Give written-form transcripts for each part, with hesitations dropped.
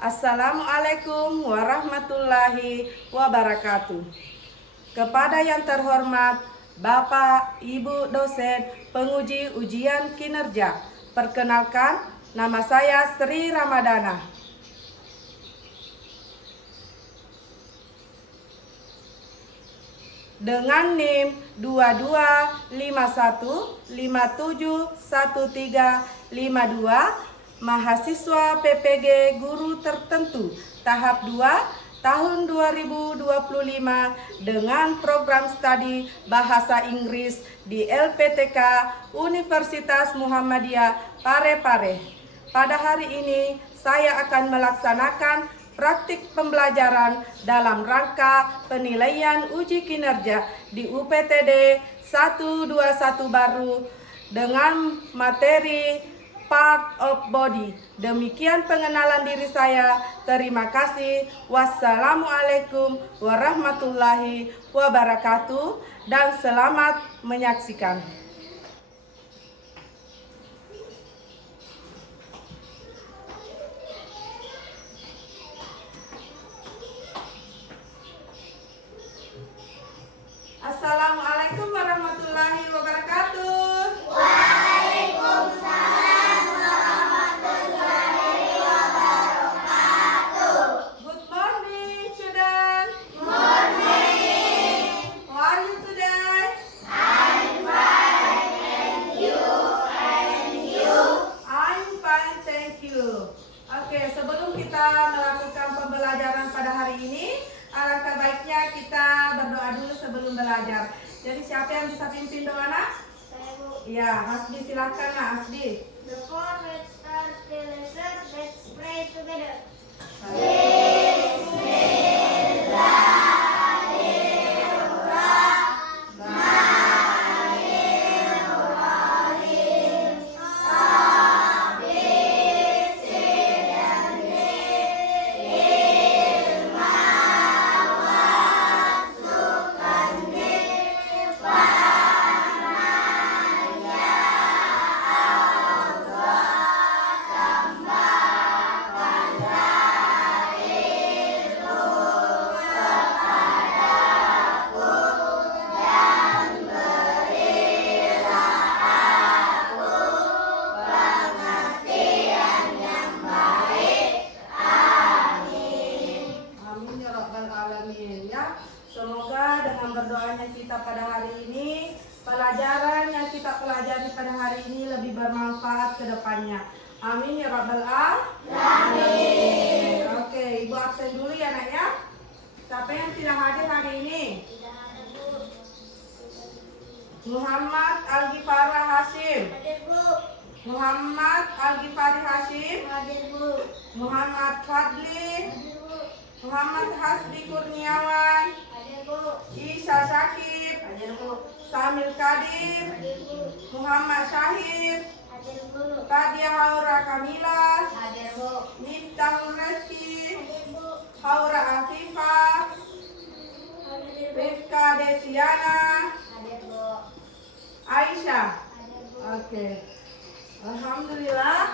Assalamualaikum warahmatullahi wabarakatuh. Kepada yang terhormat Bapak, Ibu dosen penguji ujian kinerja, perkenalkan nama saya Sri Ramadana. Dengan NIM 2251571352, mahasiswa PPG Guru Tertentu tahap 2 tahun 2025 dengan program studi Bahasa Inggris di LPTK Universitas Muhammadiyah Parepare. Pada hari ini saya akan melaksanakan praktik pembelajaran dalam rangka penilaian uji kinerja di UPTD 121 baru dengan materi Part of Body. Demikian pengenalan diri saya. Terima kasih. Wassalamualaikum warahmatullahi wabarakatuh dan selamat menyaksikan. Assalamualaikum warahmatullahi wabarakatuh. Waalaikumsalam warahmatullahi wabarakatuh. Good morning, children. Morning. How are you today? I'm fine, and you? I'm fine, thank you. Oke, sebelum kita melakukan pembelajaran pada hari ini, alangkah baiknya kita berdoa dulu sebelum belajar. Jadi siapa yang bisa pimpin doa, nak? Saya, Bu. Ya, Hasbi silakan, nak. Hasbi. Before we start the lesson, let's pray together. Amin ya rabbal alamin ya. Semoga dengan berdoanya kita pada hari ini, pelajaran yang kita pelajari pada hari ini lebih bermanfaat ke depannya. Amin ya rabbal alamin. Oke, Ibu absen dulu ya, nak ya. Siapa yang tidak hadir hari ini? Tidak ada, Bu. Muhammad Al-Ghifari Hashim. Hadir, Bu. Muhammad Al-Ghifari Hashim. Hadir, Bu. Muhammad Fadli. Hadir, Bu. Muhammad Hasbi Kurniawan. Hadir, Bu. Isha Syakib. Hadir, Bu. Samil Kadir. Hadir, Bu. Muhammad Syahid. Hadir, Bu. Fadia Haura Kamila. Hadir, Bu. Miftahul Reski. Hadir, Bu. Haura Afifah. Hadir, Bu. Rifka Desiana. Hadir, Bu. Aisyah. Hadir, Bu. Oke. Alhamdulillah.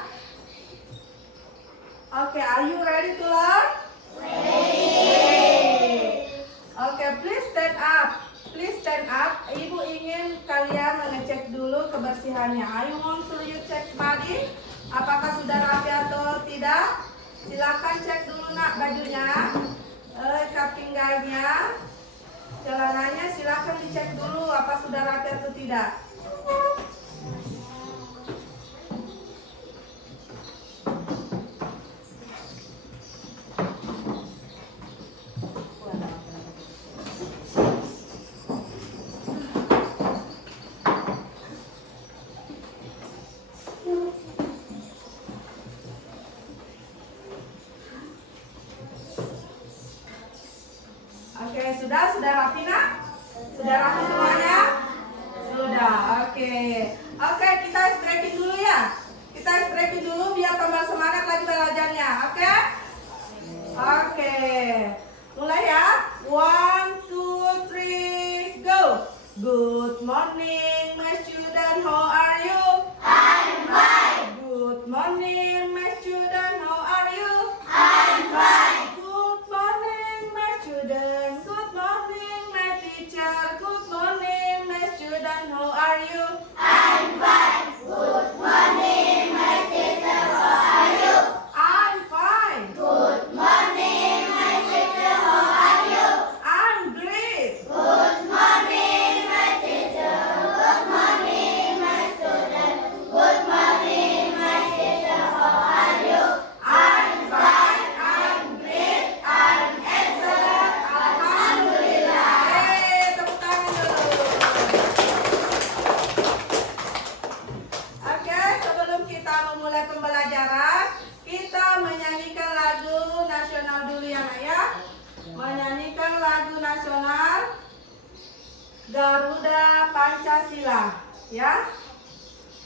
Oke, are you ready to learn? Oke, please stand up. Please stand up. Ibu ingin kalian mengecek dulu kebersihannya. I want to you check body. Apakah sudah rapi atau tidak? Silakan cek dulu, nak, bajunya, ikat pinggangnya, celananya. Silakan dicek dulu apa sudah rapi atau tidak. Oke, sudah rapi, nak? Sudah rapi semuanya? Sudah, oke. Oke, kita stretching dulu ya. Kita stretching dulu biar tambah semangat lagi belajarnya, oke? Oke. Mulai ya. 1, 2, 3, go. Good morning, my student. How are you? I'm fine. Good morning, my student. How are you? I'm Pancasila. Ya,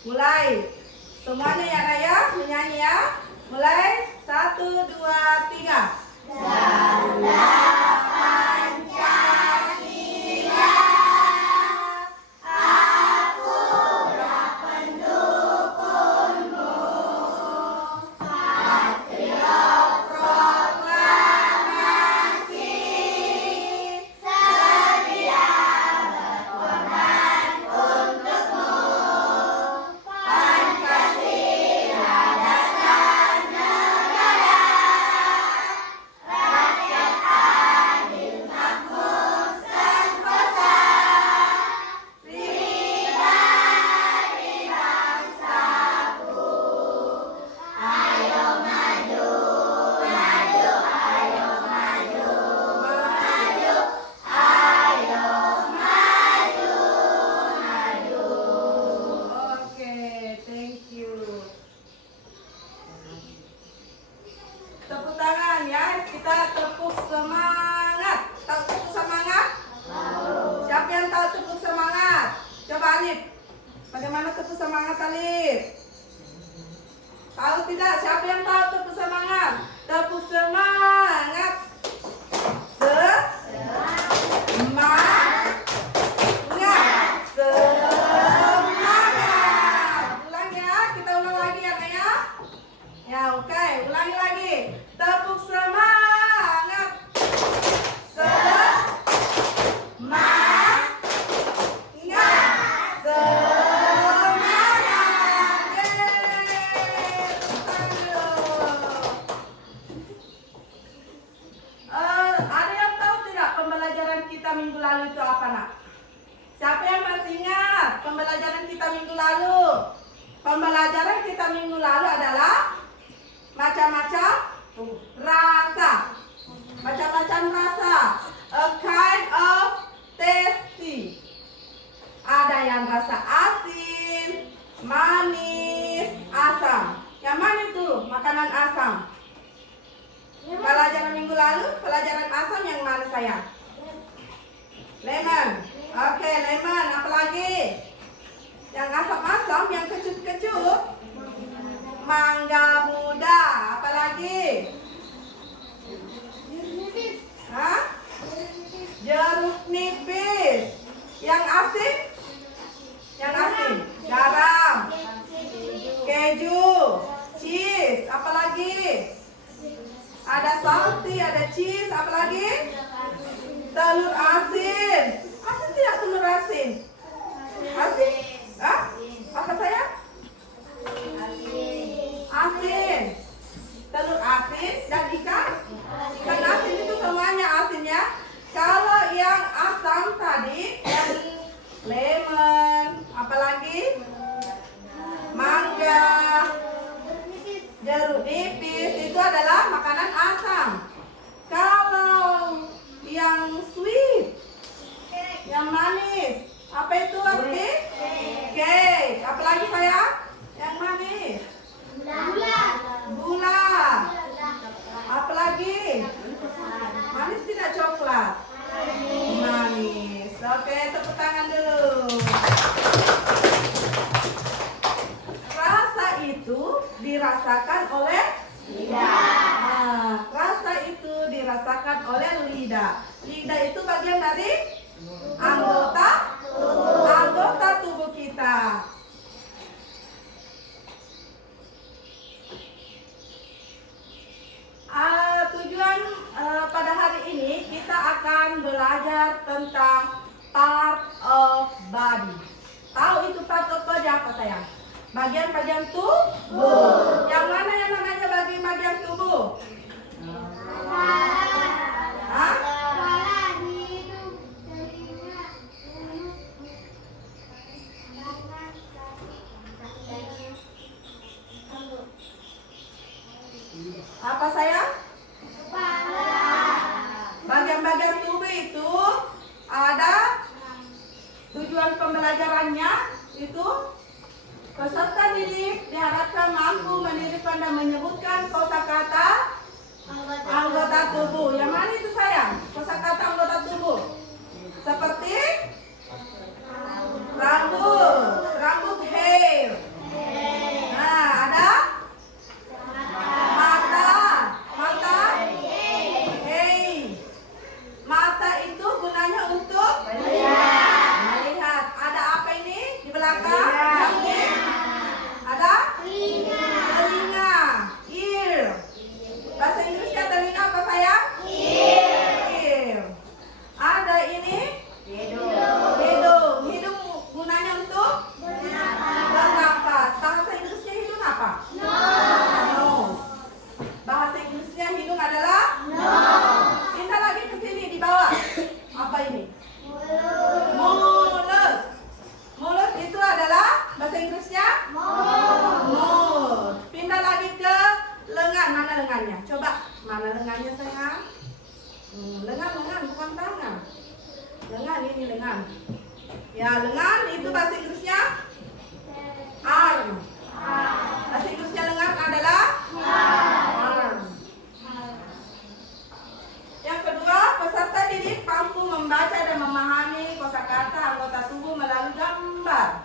mulai. Semuanya ya Raya menyanyi ya. Mulai 1, 2, 3. Garuda Pancasila, akulah pendukungmu. Patriot proklamasi, sedia berkorban untukmu. Pancasila dasar negara, rakyat adil makmur sentosa, pribadi bangsaku. Ayo maju, maju, ayo maju, maju, ayo maju, maju. Oke, thank you. Tepuk tangan ya, kita tepuk semangat. Tahu tepuk semangat? Siapa yang tahu tepuk semangat? Coba Alif. Bagaimana tepuk semangat Alif? Tahu tidak? Siapa yang tahu tepuk semangat? Tepuk semangat. Semangat. Semangat. Ulang ya, kita ulang lagi ya Naya. Ya oke, ulangi lagi. Tepuk semangat. Semangat. Semangat. Yeay. Ada yang tahu tidak pembelajaran kita minggu lalu itu apa nak? Siapa yang masih ingat pembelajaran kita minggu lalu? Pembelajaran kita minggu lalu adalah macam-macam rasa. Macam-macam rasa. A kind of tasty. Ada yang rasa asin, manis, asam. Yang mana itu makanan asam? Pelajaran minggu lalu, pelajaran asam yang mana sayang? Lemon. Oke, lemon. Apalagi? Yang asam-asam, yang kecut-kecut. Mangga muda. Apalagi? Hah? Jeruk nipis. Yang asin? Yang asin. Garam. Keju. Cheese. Apalagi? Ada salty, ada cheese. Apalagi? Telur asin. Asin tidak telur asin? Asin? Hah? Apa sayang? Asin. Telur asin dan ikan? Ikan asin itu semuanya asin ya. Kalau yang asam tadi yang lemon, apalagi? Mangga, jeruk nipis itu adalah makanan asam. Kalau yang sweet, yang manis, apa itu Asti? Cake. Apalagi sayang? Yang manis? Gula. Apalagi? Manis tidak coklat? Manis. Oke, tepuk tangan dulu. Rasa itu dirasakan oleh lidah. Nah, rasa itu dirasakan oleh lidah. Lidah itu bagian dari anggota tubuh kita. Tujuan pada hari ini kita akan belajar tentang part of body. Tahu itu part of body apa sayang? Bagian-bagian tubuh. Yang mana yang namanya bagian tubuh? Hah? Apa sayang? Bagian-bagian tubuh itu ada tujuan pembelajarannya itu peserta didik diharapkan mampu mendirikan dan menyebutkan kosakata anggota tubuh. Yang mana itu sayang? Kosakata anggota tubuh. Seperti rambut. lengannya sayang? Lengan bukan tangan. Lengan, ini lengan. Ya, lengan itu bahasa Inggrisnya arm. Bahasa Inggrisnya lengan adalah arm. Yang kedua, peserta didik mampu membaca dan memahami kosakata anggota tubuh melalui gambar.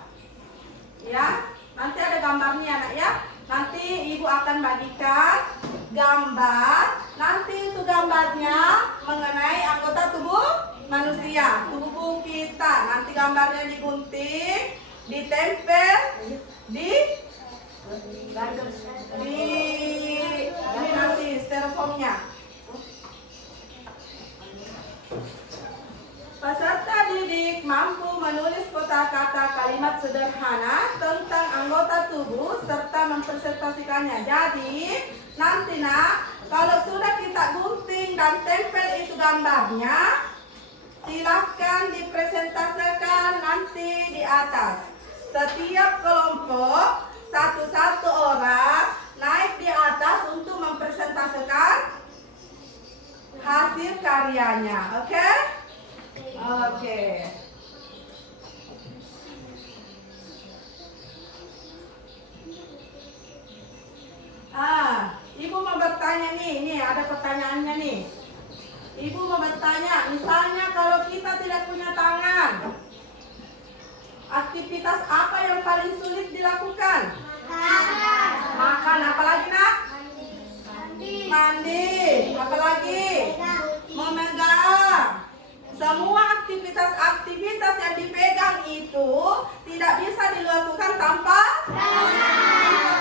Ya, nanti ada gambarnya anak ya. Nanti ibu akan bagikan gambar. Nanti itu gambarnya mengenai anggota tubuh manusia, tubuh kita. Nanti gambarnya digunting, ditempel di ini nanti styrofoamnya. Peserta didik mampu menulis kata-kata kalimat sederhana tentang anggota tubuh serta mempresentasikannya. Jadi nanti nak, kalau sudah kita gunting dan tempel itu gambarnya, silahkan dipresentasikan nanti di atas. Setiap kelompok satu-satu orang naik di atas untuk mempresentasikan hasil karyanya. Oke? Oke. Ibu mau bertanya nih ada pertanyaannya nih. Ibu mau bertanya, misalnya kalau kita tidak punya tangan, aktivitas apa yang paling sulit dilakukan? Makan. Apalagi nak? Mandi. Apalagi? Memegang. Semua aktivitas yang dipegang itu tidak bisa dilakukan tanpa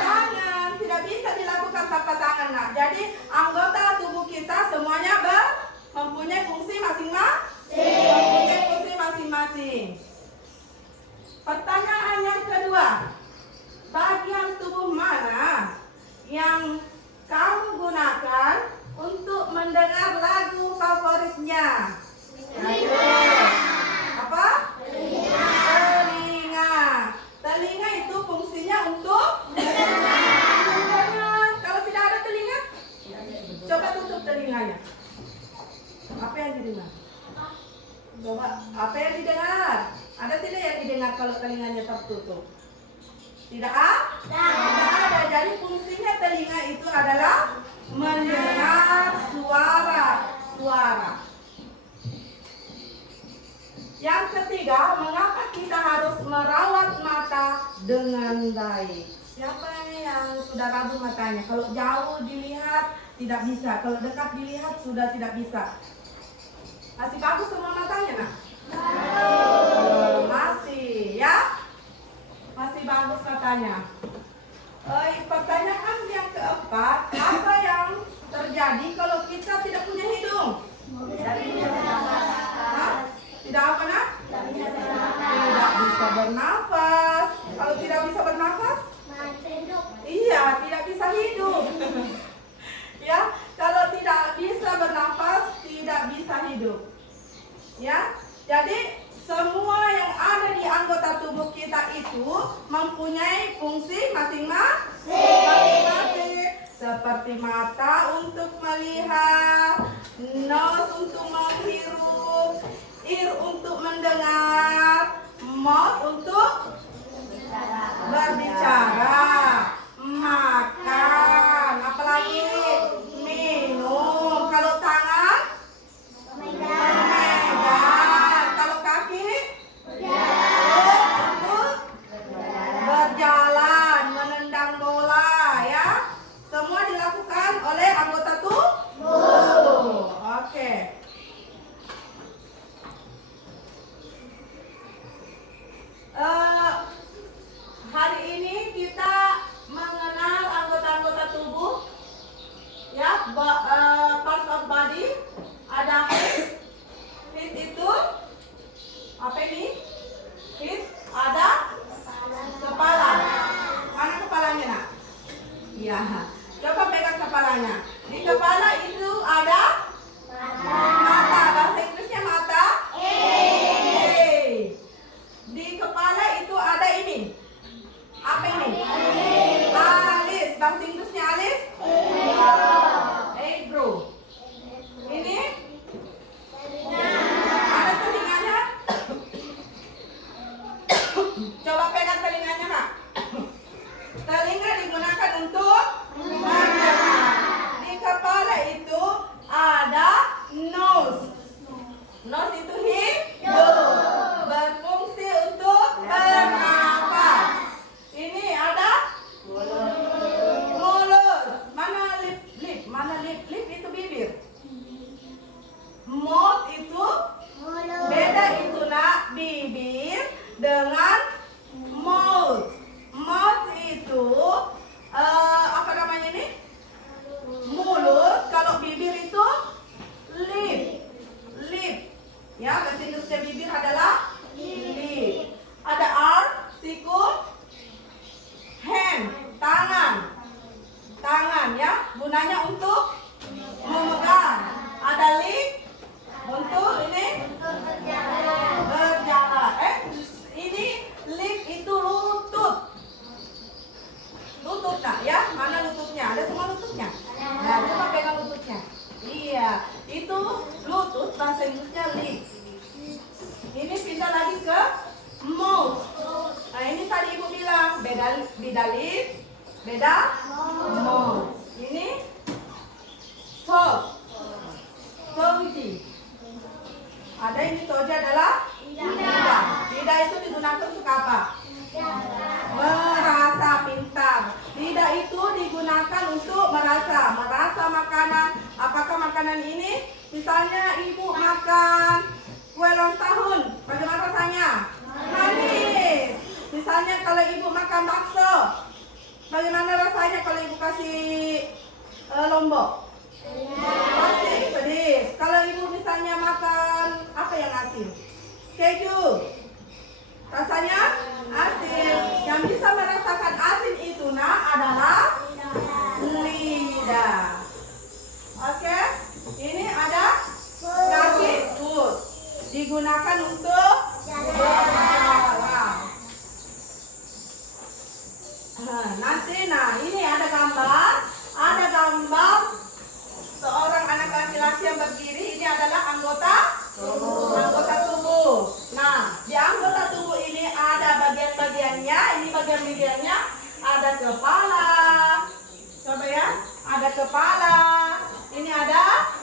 tangan. Tidak bisa dilakukan tanpa tangan. Nah, jadi anggota tubuh kita semuanya mempunyai fungsi masing-masing. Pertanyaan yang kedua, bagian tubuh mana yang kamu gunakan untuk mendengar lagu favoritnya? Apa? Telinga itu fungsinya untuk mendengar. Kalau tidak ada telinga, coba tutup telinganya. Apa yang didengar? Coba, apa yang didengar? Ada tidak yang didengar kalau telinganya tertutup? Tidak ada. Jadi fungsinya telinga itu adalah mendengar suara. Yang ketiga, mengapa kita harus merawat mata dengan baik? Siapa yang sudah ragu matanya? Kalau jauh dilihat tidak bisa, kalau dekat dilihat sudah tidak bisa. Masih bagus semua matanya, nak? Masih, ya? Masih bagus matanya. Pertanyaan yang keempat, apa yang terjadi kalau kita tidak punya hidung? Tidak apa, nak? Tidak bisa bernafas. Kalau tidak bisa bernafas? Iya, tidak bisa hidup. Ya, kalau tidak bisa bernafas, tidak bisa hidup. Ya, jadi semua yang ada di anggota tubuh kita itu mempunyai fungsi masing-masing. Seperti mata untuk melihat, nose untuk menghirup, ear untuk mendengar, mouth untuk berbicara, makan, apalagi minum. Kalau tangan memegang, kalau kaki untuk berjalan, menendang bola, ya. Semua dilakukan oleh anggota tubuh. Oke. Hari ini kita Iya, itu lutut bahasa Inggrisnya lip. Ini pindah lagi ke mouth. Nah ini tadi ibu bilang beda lip, beda mouth. Ini toe, toji. Ada ini toji adalah lidah. Lidah itu digunakan untuk apa? Merasa, pintar. Lidah itu digunakan untuk merasa makanan. Apakah makanan ini? Misalnya ibu makan kue ulang tahun, bagaimana rasanya? Manis. Misalnya kalau ibu makan bakso, bagaimana rasanya kalau ibu kasih lombok? Pasti pedis. Kalau ibu misalnya makan apa yang asin? Keju. Rasanya asin. Yang bisa merasakan asin itu adalah lidah. Oke, ini ada kaki foot. Digunakan untuk berjalan. Nah ini ada gambar seorang anak laki-laki yang berdiri. Ini adalah anggota tubuh. Nah, di anggota tubuh ini ada bagian-bagiannya. Ini bagian-bagiannya ada kepala. Coba ya, ada kepala. Ini ada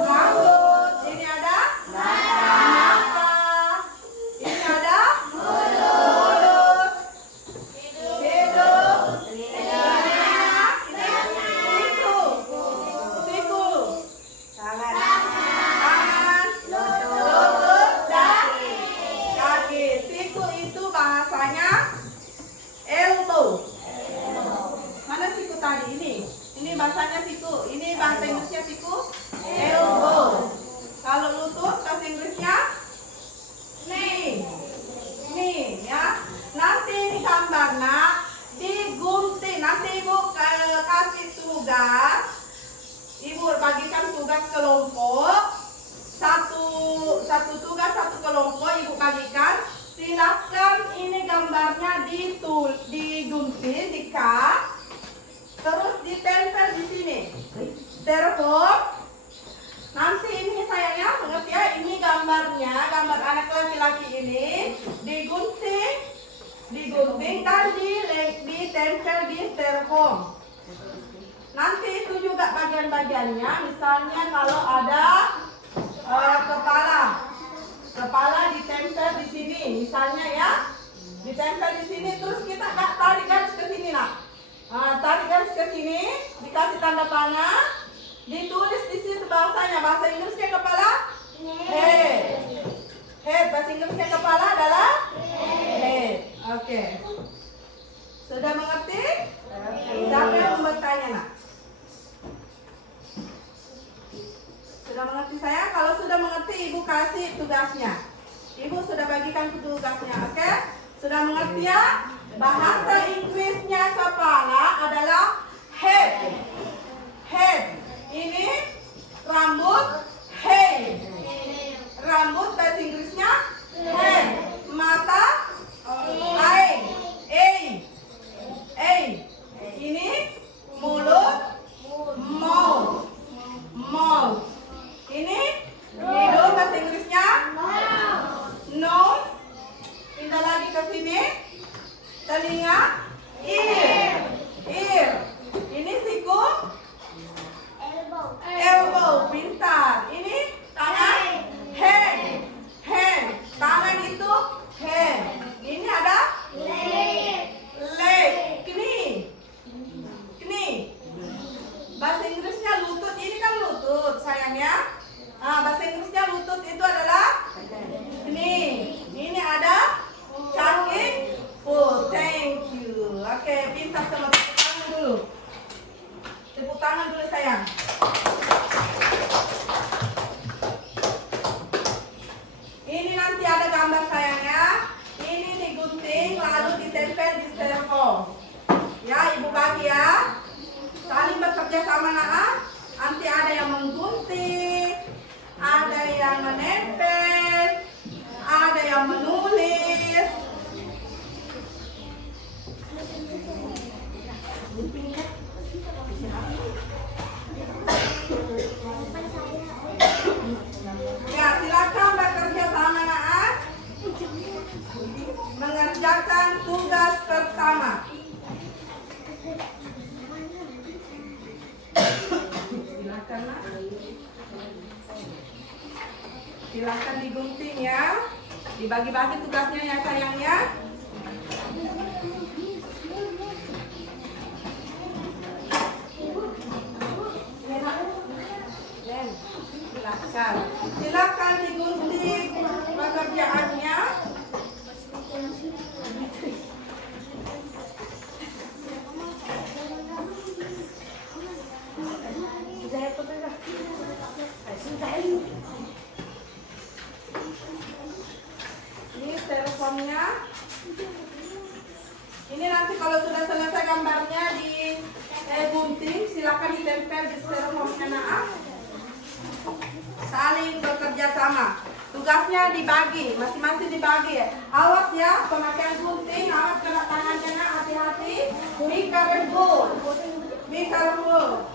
rambut. Ini ada mata. Ini ada mulut. Hidung. Telinga. Ini siku. Tangan. Lutut dan kaki. Siku itu bahasanya elbow. Mana siku tadi? Ini bahasanya siku. Ini bahasa Inggrisnya siku. Elbow. Kalau lutut bahasa Inggrisnya knee. Knee ya. Nanti ini gambarnya digunting. Nanti ibu kasih tugas. Ibu bagikan tugas kelompok. Satu tugas satu kelompok ibu bagikan. Silakan ini gambarnya digunting, dikat. Terus ditempel di sini. Styrofoam. Nanti ini sayangnya mengerti ya, ini gambarnya, gambar anak laki-laki ini digunting dan ditempel di styrofoam. Nanti itu juga bagian-bagiannya, misalnya kalau ada kepala ditempel di sini, misalnya ya, ditempel di sini, terus kita tarik garis ke sini nak. Tarik garis ke sini, dikasih tanda panah, ditulis di situ bahasanya. Bahasa Inggrisnya kepala head. Bahasa Inggrisnya kepala adalah head. Oke. Sudah mengerti? Siapa yang bertanya nak? Sudah mengerti saya? Kalau sudah mengerti ibu kasih tugasnya. Ibu sudah bagikan tugasnya, oke? Sudah mengerti ya? Bahasa Inggrisnya kepala adalah head. Head. Ini rambut head. Rambut bahasa Inggrisnya head. Mata eye. Ini mulut mouth. Ini hidung bahasa Inggrisnya nose. Pindah lagi ke sini. Telinga ear. Ini siku elbow. Pintar. Ini tangan hand. Tangan itu hand. Ini ada leg. Knee. Bahasa Inggrisnya lutut. Ini kan lutut sayangnya. Bahasa Inggrisnya lutut itu adalah knee. Ini ada kaki foot. Thank you. Oke, pintar sama tepuk tangan dulu. Tepuk tangan dulu sayang. Ini nanti ada gambar sayangnya. Ini digunting lalu ditempel di styrofoam. Ya, ibu bagi ya. Saling bekerja sama nak. Nanti ada yang menggunting, Silahkan digunting ya. Dibagi-bagi tugasnya ya sayangnya. Silakan digunting pekerjaannya. Ini styrofoamnya. Ini nanti kalau sudah selesai gambarnya di gunting, silakan ditempel di styrofoamnya Naaf. Saling bekerja sama. Tugasnya dibagi, masing-masing dibagi. Awas ya, pemakaian gunting, awas kena tangannya Nak, hati-hati. Be careful. Be careful.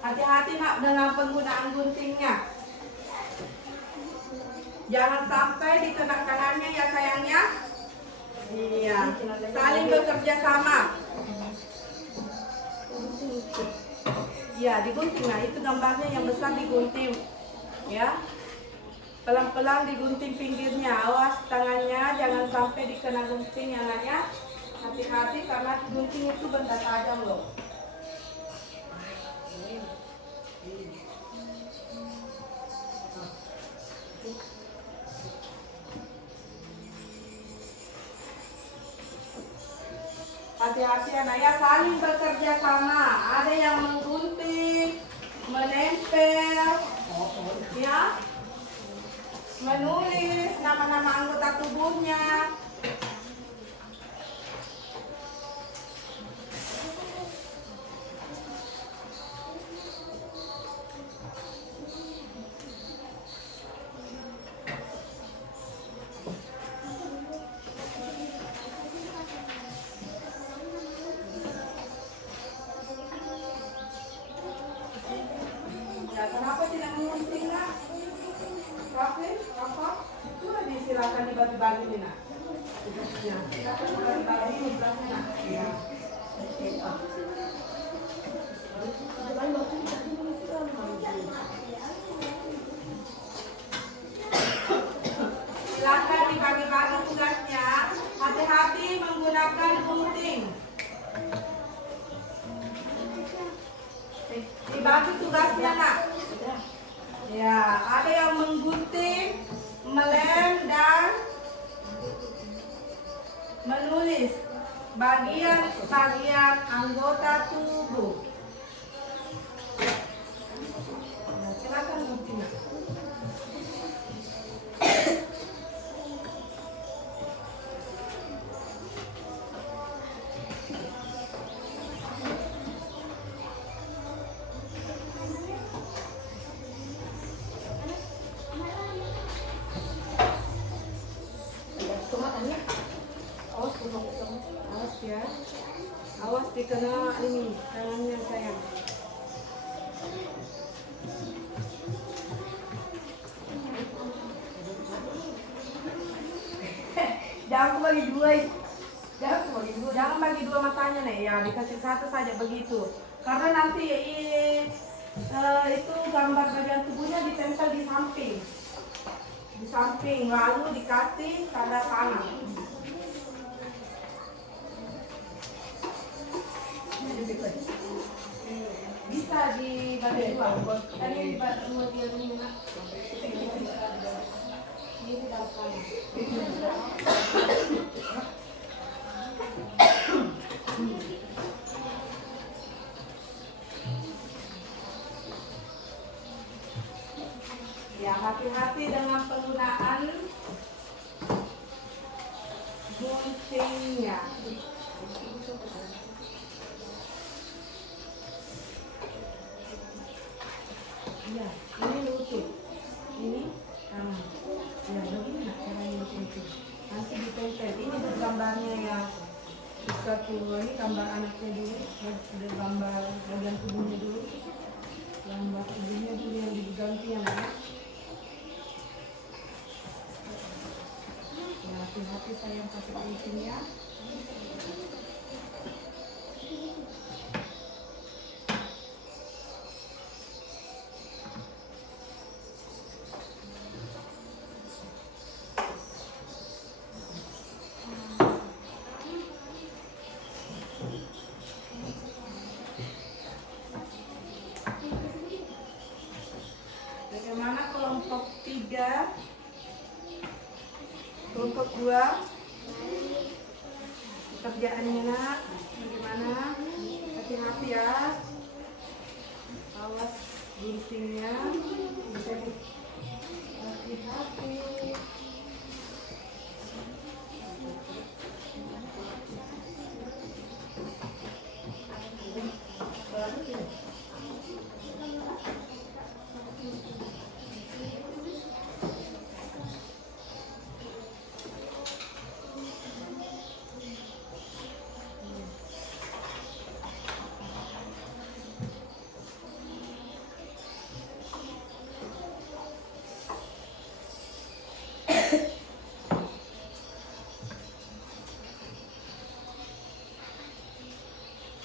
Hati-hati Nak dengan penggunaan guntingnya. Jangan sampai dikena tangannya ya sayangnya. Iya, saling bekerja sama. Iya, digunting. Nah, itu gambarnya yang besar digunting. Ya. Pelan-pelan digunting pinggirnya. Awas tangannya jangan sampai dikena gunting ya Nak ya. Hati-hati karena gunting itu benda tajam loh. Hati-hati anak ya, saling bekerja sama. Ada yang menggunting, menempel, ya, menulis nama-nama anggota tubuhnya. Ya, kenapa tidak mengunting Nak? Rafin, Rafa, sudah disilakan dibagi-bagi nih Nak. Ya, silakan dibagi-bagi di belakang Nak. Ya. Silakan dibagi-bagi tugasnya. Hati-hati menggunakan gunting. Dibagi tugasnya Nak. Ya, ada yang menggunting, melem dan menulis bagian-bagian anggota tubuh. Nah, silakan gunting Nak. Awas ya, awas dikena ini tangannya sayang. Jangan bagi dua, jangan bagi dua matanya nih ya, dikasih satu saja begitu. Karena nanti itu gambar bagian tubuhnya ditempel di samping, lalu dikasih tanda tangan. Bisa dibagi dua. Tadi dibagi dua dia dulu Nak. Ini di dalam sana. Ya, hati-hati dengan penggunaan guntingnya. Ya, ini lucu. satu ini gambar anaknya dulu, ada gambar bagian tubuhnya dulu, gambar tubuhnya dulu yang diganti ya nak. Ya hati-hati sayang pakai gunting ya. Bagaimana kelompok 3? Kelompok 2? Kerjaannya nak, bagaimana? Hati-hati ya. Awas guntingnya. Hati-hati.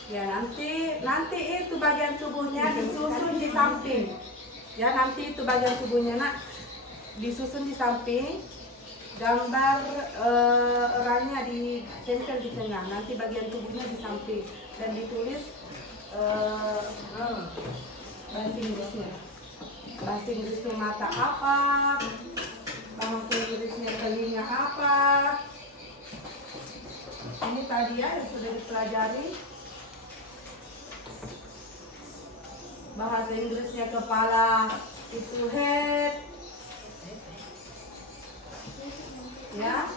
Ya nanti itu bagian tubuhnya disusun di samping. Ya nanti itu bagian tubuhnya nak disusun di samping. Gambar orangnya ditempel di tengah. Nanti bagian tubuhnya di samping dan ditulis bahasa Inggrisnya. Bahasa Inggrisnya mata apa? Bahasa Inggrisnya telinga apa? Ini tadi ya yang sudah dipelajari. Bahasa Inggrisnya kepala itu head. Ya.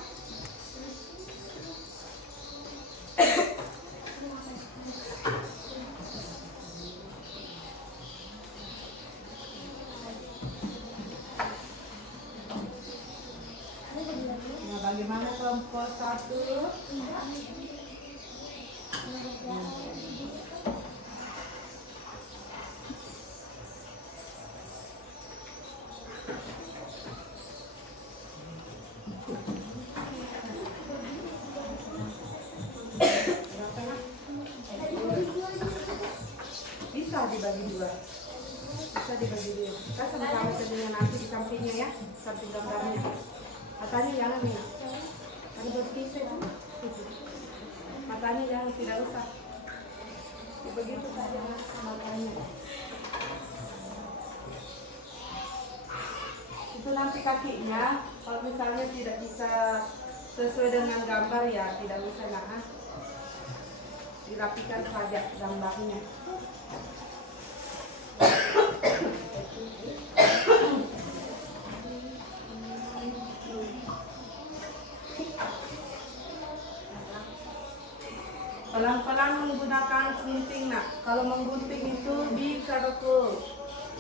Nah, bagaimana kelompok 1? Bisa dibagi dua. Bisa dibagi dua. Kita sama-sama sedihnya nanti di sampingnya ya, samping gambarnya. Matanya jangan nih. Ada berpisah itu. Matanya jangan, tidak usah. Begitu saja matanya. Itu nanti kakinya, kalau misalnya tidak bisa sesuai dengan gambar ya tidak usah nak. Dirapikan saja gambarnya. Pelan-pelan menggunakan gunting nak. Kalau menggunting itu be careful.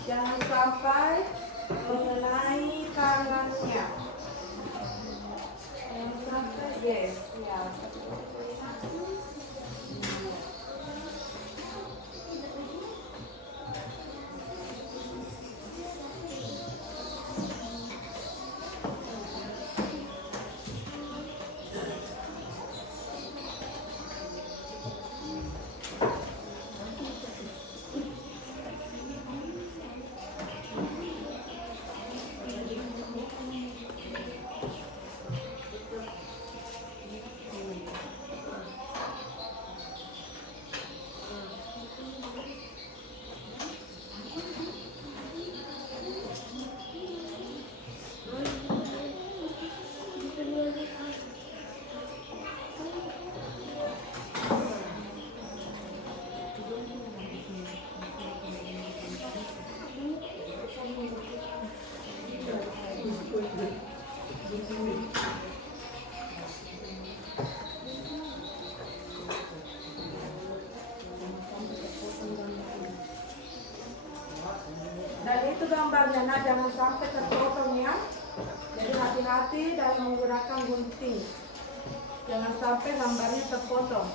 Jangan sampai mengenai tangannya. Jangan sampai yes, ya. Dan itu gambarnya, nah jangan sampai terpotong ya. Jadi hati-hati dalam menggunakan gunting. Jangan sampai gambarnya terpotong.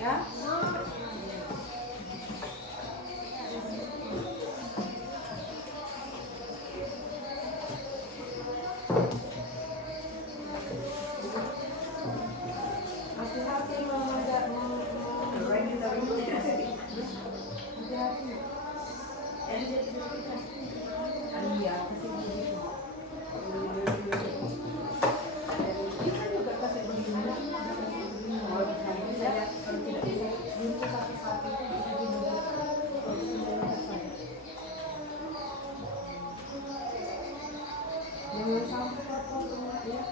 Ya. Hati-hati jangan sampai terpotong ya.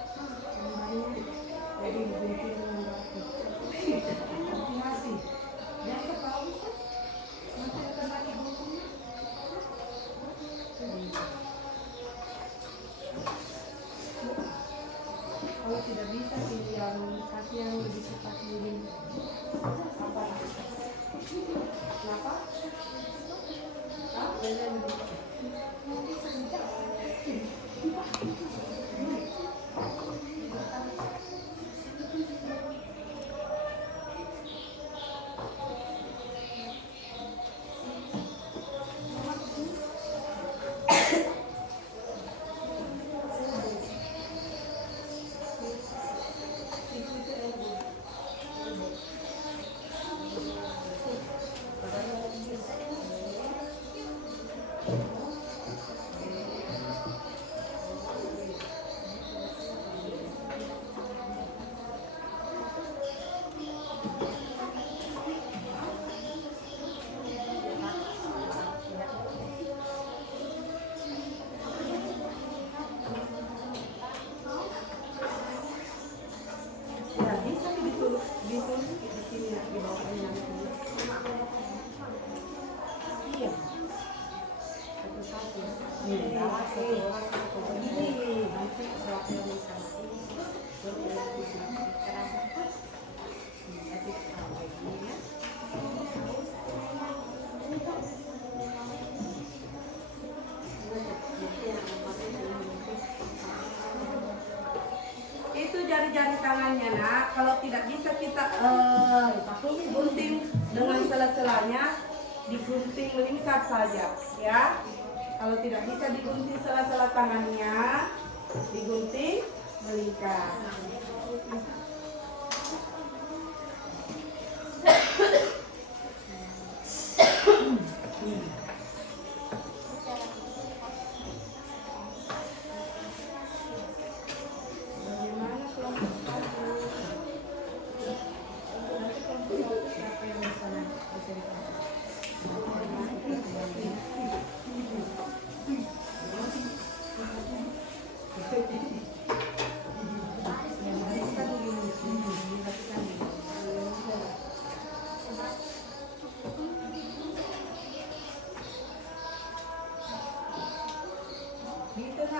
Jadi dibikin dengan rapi. Hati-hati. Jangan ketahui sih. Nanti akan lagi bulunya. Kalau tidak bisa pilih yang kasih yang lebih cepat miring. Apa? Kenapa? Ah, benar benar. Ya, bisa ditulis di sini ya, di bawahnya nanti. Iya. Satu-satu. Ini nanti suapnya bisa. Itu jari-jari tangannya nak, kalau tidak bisa kita gunting dengan sela-selanya, digunting melingkar saja ya. Kalau tidak bisa digunting sela-sela tangannya, digunting melingkar. Bagaimana kelompok satu? Nanti kelompok satu siapa yang bisa dikasih?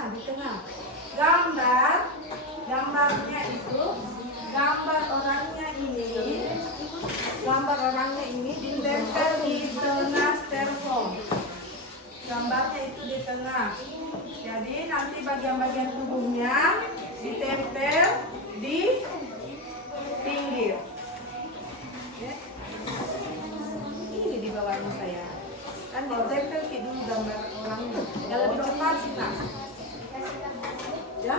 Di tengah. Gambarnya itu, gambar orangnya ini ditempel di tengah styrofoam. Gambarnya itu di tengah. Jadi nanti bagian-bagian tubuhnya ditempel di pinggir. Ya. Ini di bawahnya saya. Kan ditempel dulu gambar orangnya. Yang lebih cepat sih nak. Ya.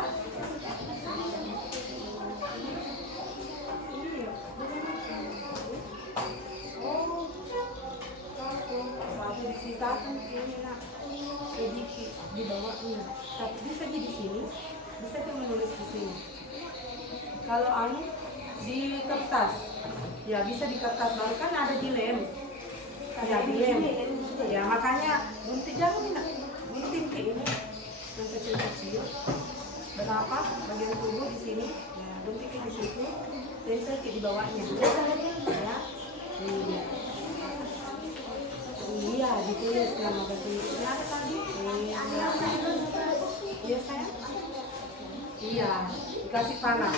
Oh, satu disitakan ini nak, sedikit di bawahnya. Tapi bisa di sini, bisa kita menulis di sini. Kalau anu di kertas, ya bisa di kertas. Baru kan ada di lem. Ya di lem. Ya makanya gunting jangan nak, gunting ke ini yang kecil-kecil. Berapa bagian tubuh di sini, ya gunting di situ, tempel di bawahnya, ya. Iya, ditulis nama batunya ada tadi. Iya sayang. Iya, dikasih panah,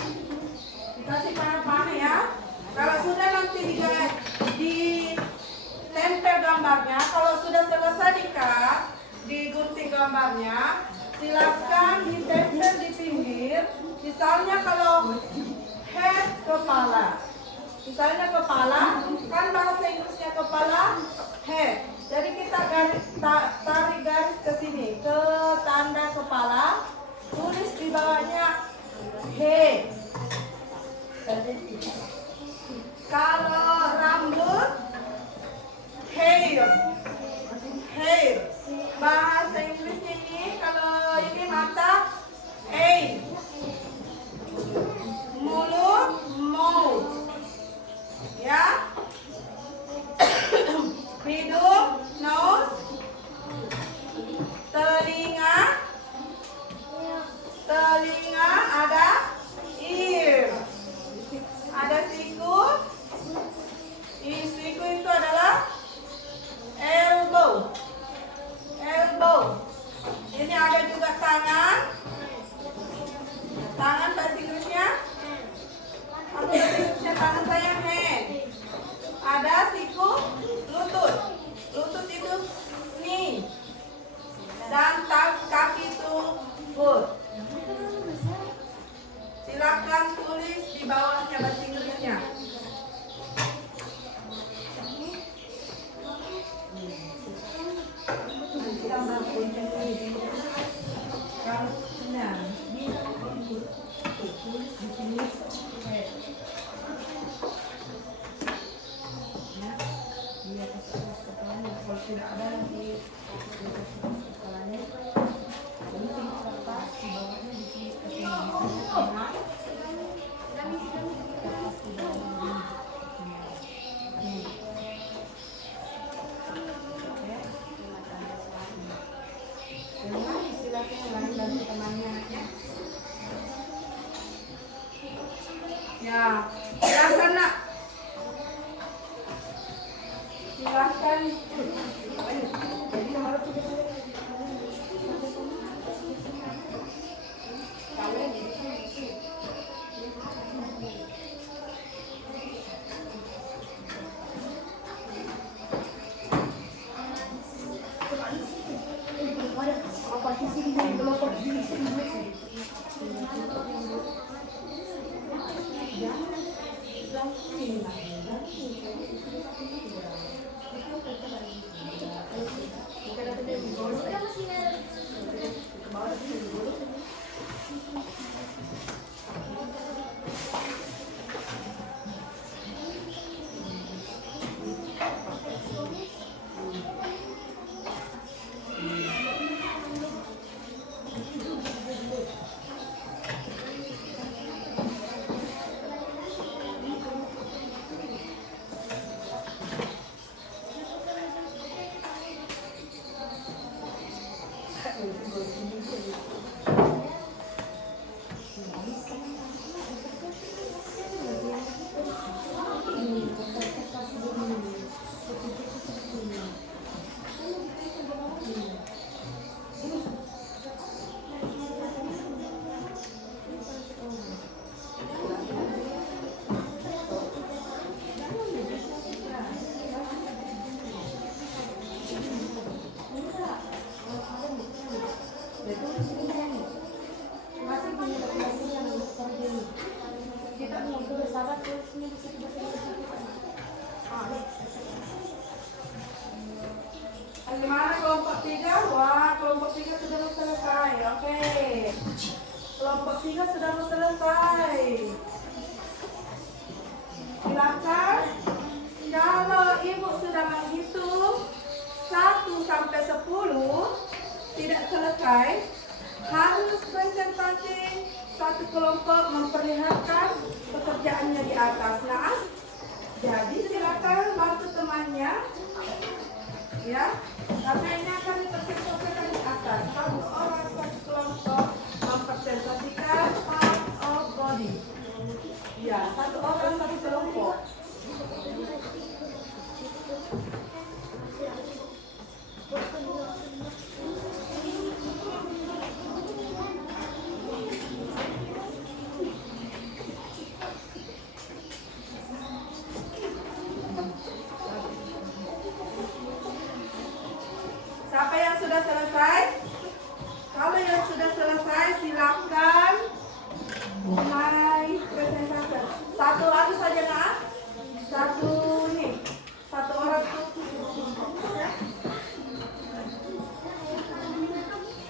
ya. Kalau sudah nanti ditempel gambarnya, kalau sudah selesai digunting gambarnya. Silakan ditempel di pinggir. Misalnya kalau head kepala, Misalnya kepala, kan bahasa Inggrisnya kepala, head. Jadi kita tarik garis ke sini, ke tanda kepala, tulis di bawahnya head. Kalau rambut, hair. Hair. Bahasa Inggrisnya ini, kalau ini mata, eye. Mulut, mouth. Ya. Hidung, nose. Telinga. Telinga ada ear. Ada siku. Siku itu adalah elbow. Elbow. Ini ada juga tangan. Tangan bahasa Inggrisnya. Apa bahasa Inggrisnya tangan saya? Hand. Ada siku, lutut. Lutut itu knee. Dan kaki itu foot. Silakan tulis di bawahnya bahasa Inggrisnya. Tidak ada nanti kepalanya jadi kertas di bawahnya di sini silakan yang lain bantu temannya ya. Silakan nak, silakan. Bagaimana kelompok 3? Wah, kelompok 3 sudah selesai. Oke. Kelompok 3 sudah selesai. Silakan. Kalau ibu sudah menghitung 1 sampai 10 tidak selesai, harus presentasi satu kelompok memperlihatkan pekerjaannya di atas. Nah, jadi silakan bantu temannya, ya. Tapi ini akan dipresentasikan di atas. Satu orang satu kelompok mempresentasikan part of body. Ya, satu orang satu kelompok. Siapa yang sudah selesai? Kalau yang sudah selesai silakan mulai presentasi. Satu lagu saja, nak. Satu nih, satu orang tuh.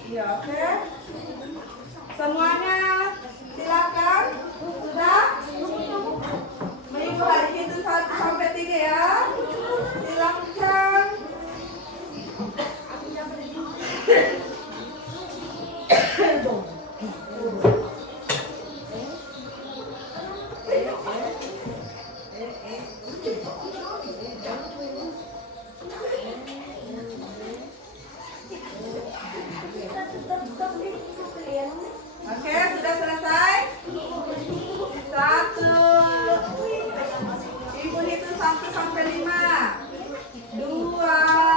Ya, oke. Semuanya silakan. Sudah? Minggu hari itu 1 sampai 3 ya. Silakan. Oke, sudah selesai. 1. Ibu hitung 1 sampai 5. 2.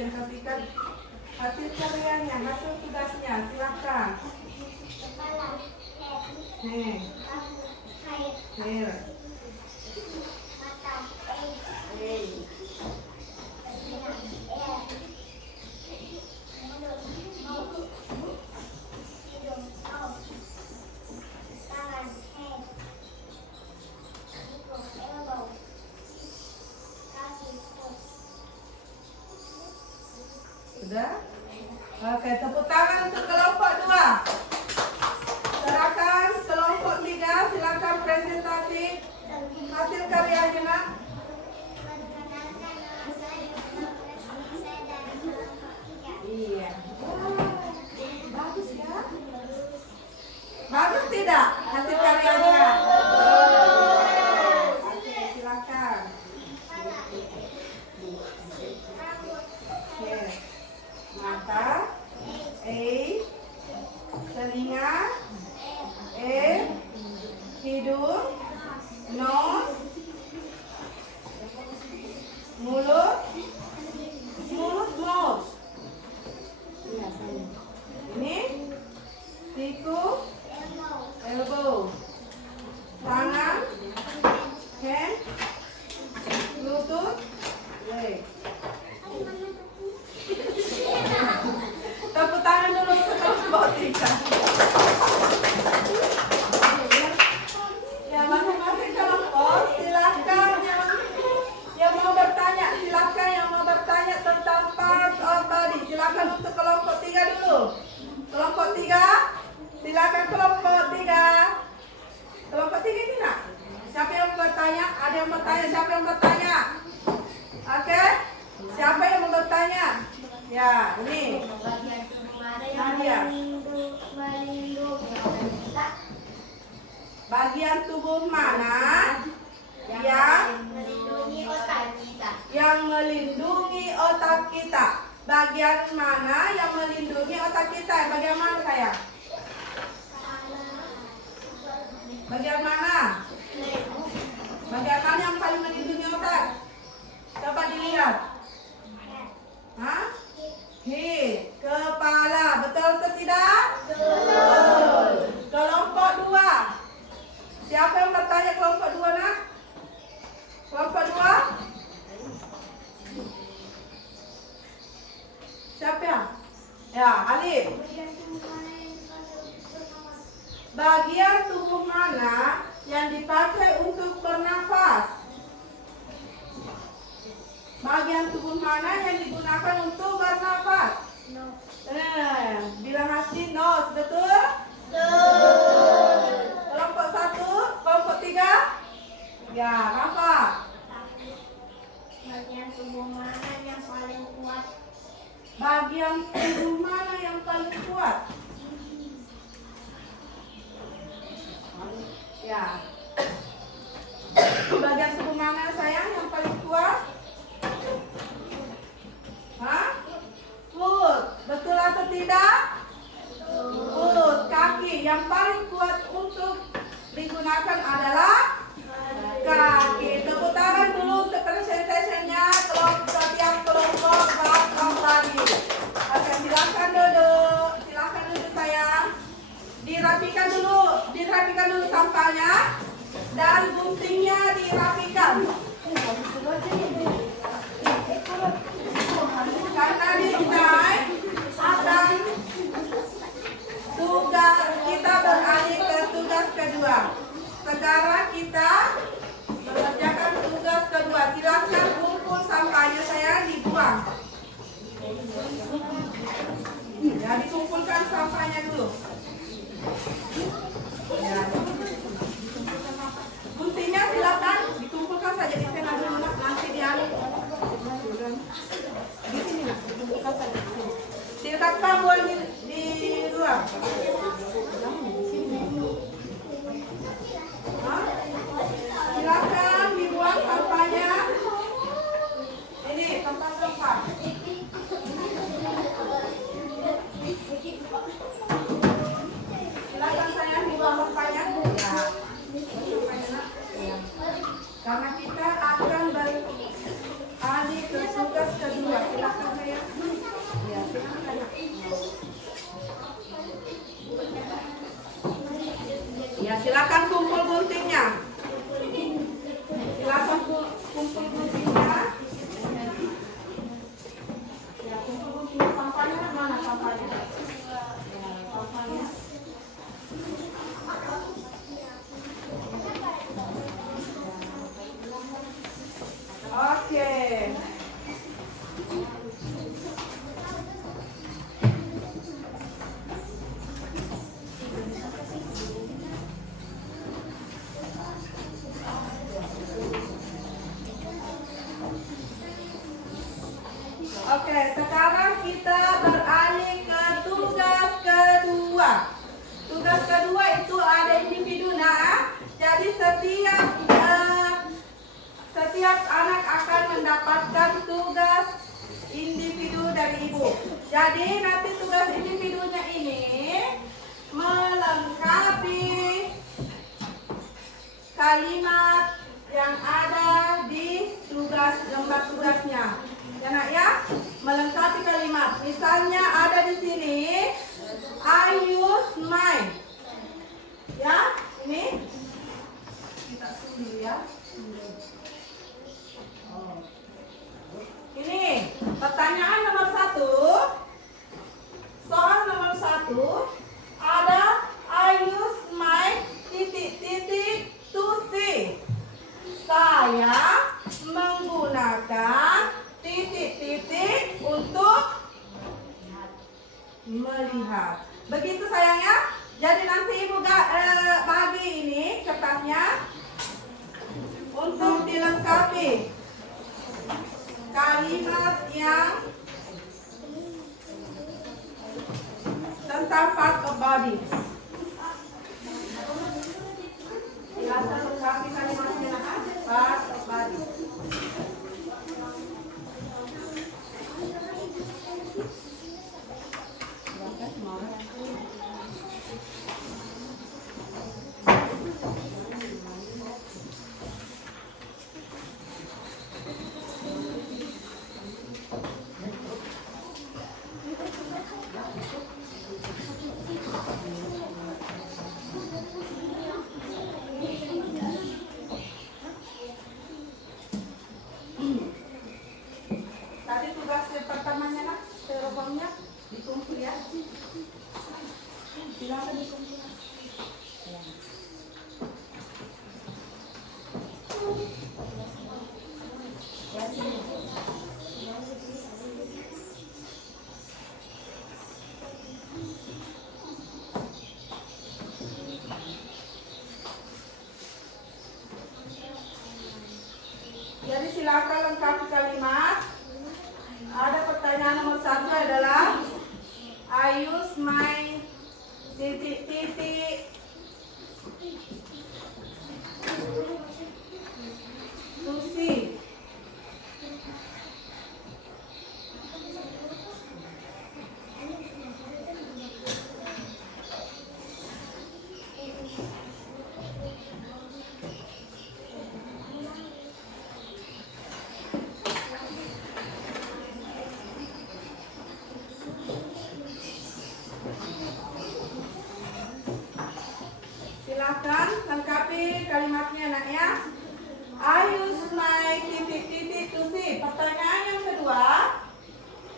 presentasikan hasil karyanya, hasil tugasnya, silakan. Kepala, Hair. Hair. Hey. Sudah? Oke, tepuk tangan untuk kelompok 2. Serahkan kelompok 3, silakan presentasi hasil karyanya, Nak. Iya. Bagus ya? Bagus tidak hasil karyanya? Oke, silakan. Oke. Mata, telinga, hidung, nose, mulut, nose. Ini siku, elbow, tangan, hand, lutut, leg. Tepuk tangan dulu untuk kelompok 3. Ya, masing-masing kelompok silakan yang mau bertanya, silakan yang mau bertanya tentang part of body. Silakan untuk kelompok 3 dulu. Kelompok 3, silakan kelompok 3. Kelompok 3 ini nak. Siapa yang bertanya? Ada yang bertanya? Siapa yang bertanya? Oke? Siapa yang mau bertanya? Ya, ini. Bagian tubuh mana yang melindungi otak kita? Yang melindungi otak kita. Bagian mana yang melindungi otak kita? Bagian mana sayang? Bagian mana? Bagian mana yang paling melindungi otak? Coba dilihat. Hah? Kepala. Betul atau tidak? Betul. Kelompok 2. Siapa yang bertanya kelompok 2 nak? Kelompok 2? Siapa ya? Ya, Alif. Bagian tubuh mana yang dipakai untuk bernafas? Bagian tubuh mana yang digunakan untuk bernafas? Bilang Hasni, nose, betul? Betul. Kelompok 1, kelompok 3? Ya, apa? Bagian tubuh mana yang paling kuat? Bagian tubuh mana yang paling kuat? Ya. Bagian tubuh mana sayang yang paling kuat? Hah? Foot. Betul atau tidak? Foot. Kaki. Yang paling kuat untuk digunakan adalah kaki. Tepuk tangan dulu untuk presentasinya setiap kelompok tadi. Oke, silakan duduk. Silakan duduk sayang. Dirapikan dulu sampahnya dan guntingnya dirapikan. Karena dinilai akan tugas kita beralih ke tugas kedua. Sekarang kita mengerjakan tugas kedua. Silakan kumpul sampahnya saya dibuang. Ya, dikumpulkan sampahnya dulu. Ya. Guntingnya silakan dikumpulkan saja di tengah dulu nanti diambil. Silakan buang di luar. Silakan dibuang sampahnya. Ini tempat sampah. Silakan saya dibuang sampahnya. Ya. Karena kita akan beralih ke tugas kedua. Silakan saya. Ya, silakan. sofanya. Ya, sofanya. Oke. Oke, sekarang kita beralih ke tugas kedua. Tugas kedua itu ada individu. Nah, jadi setiap anak akan mendapatkan tugas individu dari ibu. Jadi nanti tugas individunya ini melengkapi kalimat yang ada di lembar tugasnya. Ya nak ya, melengkapi kalimat. Misalnya ada di sini, I use my. Ya, ini kita dulu ya. Ini pertanyaan nomor 1. Soal nomor 1 ada I use my titik-titik to see. Saya menggunakan titik-titik untuk melihat. Begitu sayangnya. Jadi nanti ibu bagi ini kertasnya untuk dilengkapi kalimat yang tentang part of body. Silakan lengkapi kalimatnya, part of body. Tadi tugas pertamanya nak, styrofoamnya dikumpul ya. Silakan dikumpul. Jadi silakan lengkapi kalimat. Ada pertanyaan nomor 1 adalah I use my titik-titik to see. Silakan lengkapi kalimatnya nak ya. I use my titik-titik to see. Pertanyaan yang kedua,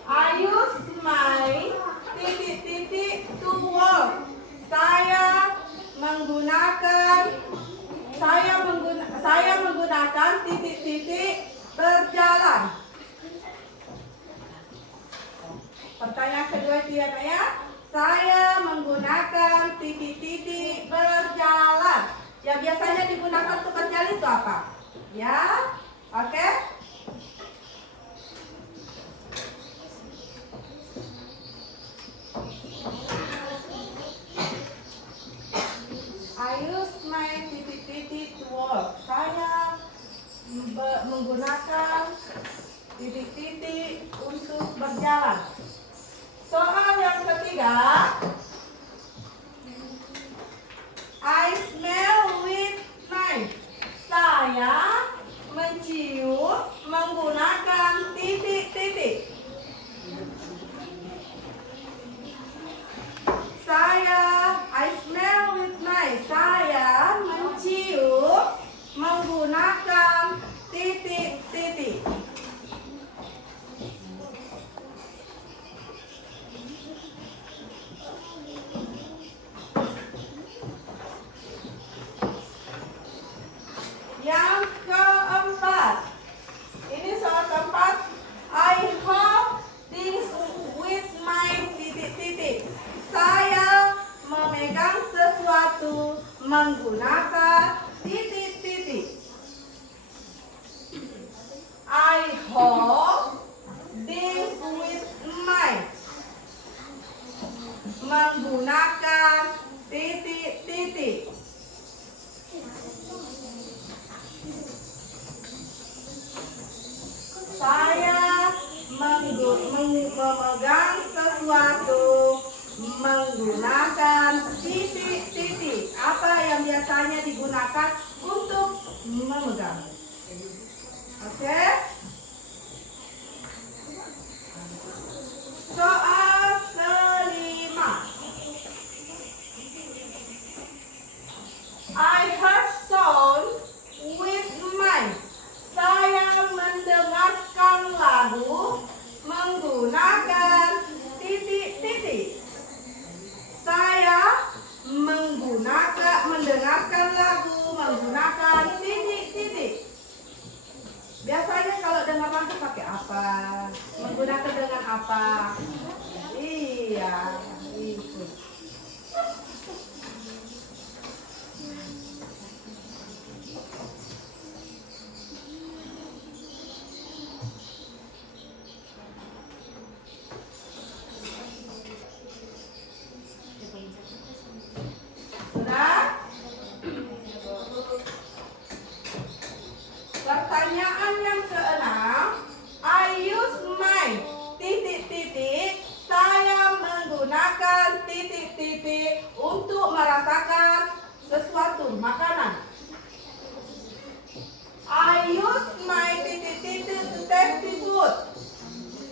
I use my titik-titik to walk. Saya menggunakan titik-titik berjalan. Pertanyaan kedua itu ya nak ya. Saya menggunakan titik-titik berjalan. Ya biasanya digunakan untuk berjalan itu apa? Ya, oke. I use my titik-titik to walk. Saya menggunakan titik-titik untuk berjalan. Soal yang ketiga, I smell with my. Saya mencium menggunakan titik-titik. I hold this with my. Menggunakan titik-titik. Saya memegang sesuatu menggunakan titik-titik. Apa yang biasanya digunakan untuk memegang? Oke? Soal kelima. I heard sound with my. Saya mendengarkan lagu menggunakan titik-titik. Saya mendengarkan lagu menggunakan titik-titik. Biasanya kalau dengar lagu pakai apa? Menggunakan dengan apa? Iya, itu. Sudah? Pertanyaan yang keenam, I use my titik-titik. Saya menggunakan titik-titik untuk merasakan sesuatu makanan. I use my titik-titik to taste the food.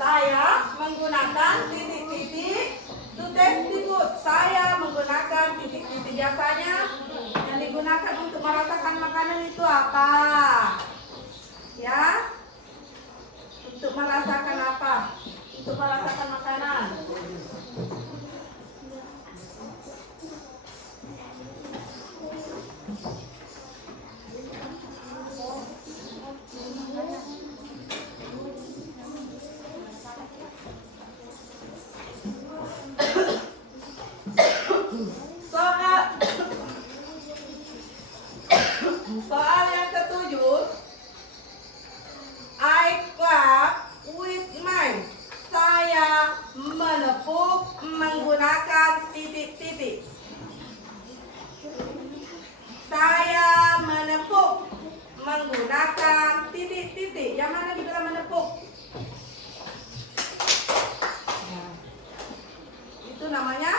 Saya menggunakan titik-titik to taste the food. Saya menggunakan titik-titik. Biasanya yang digunakan untuk merasakan makanan itu apa? Ya? Untuk merasakan apa? Untuk merasakan makanan. Soal yang ketujuh, I clap with my. Saya menepuk menggunakan titik-titik. Saya menepuk menggunakan titik-titik. Yang mana dibilang menepuk? Nah, itu namanya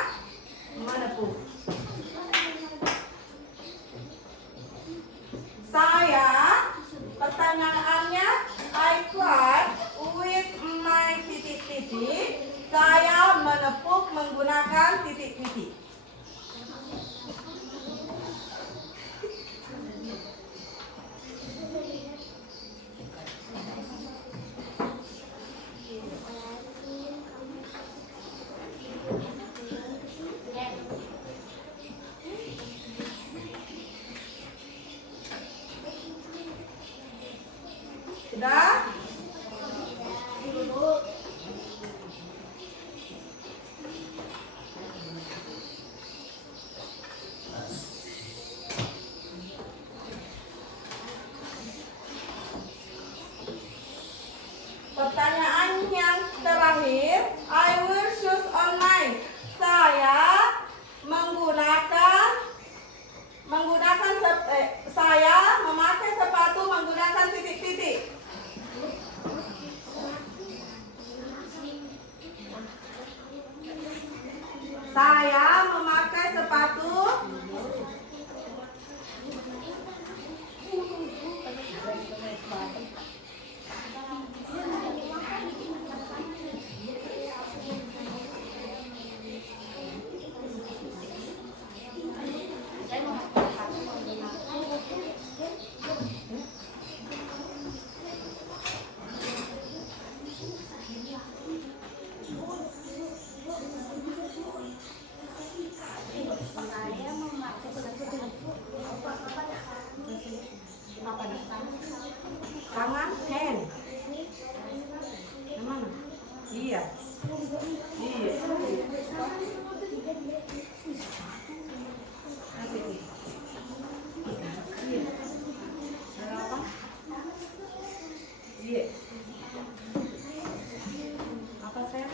menepuk. Saya, pertanyaannya, I clap with my titik-titik. Saya menepuk menggunakan titik-titik. Sudah? Pertanyaan yang terakhir, I wear shoes on my. Saya memakai sepatu menggunakan titik-titik. Saya memakai sepatu tangan, hand. Yang mana? Iya. Iya. Iya. Apa saya?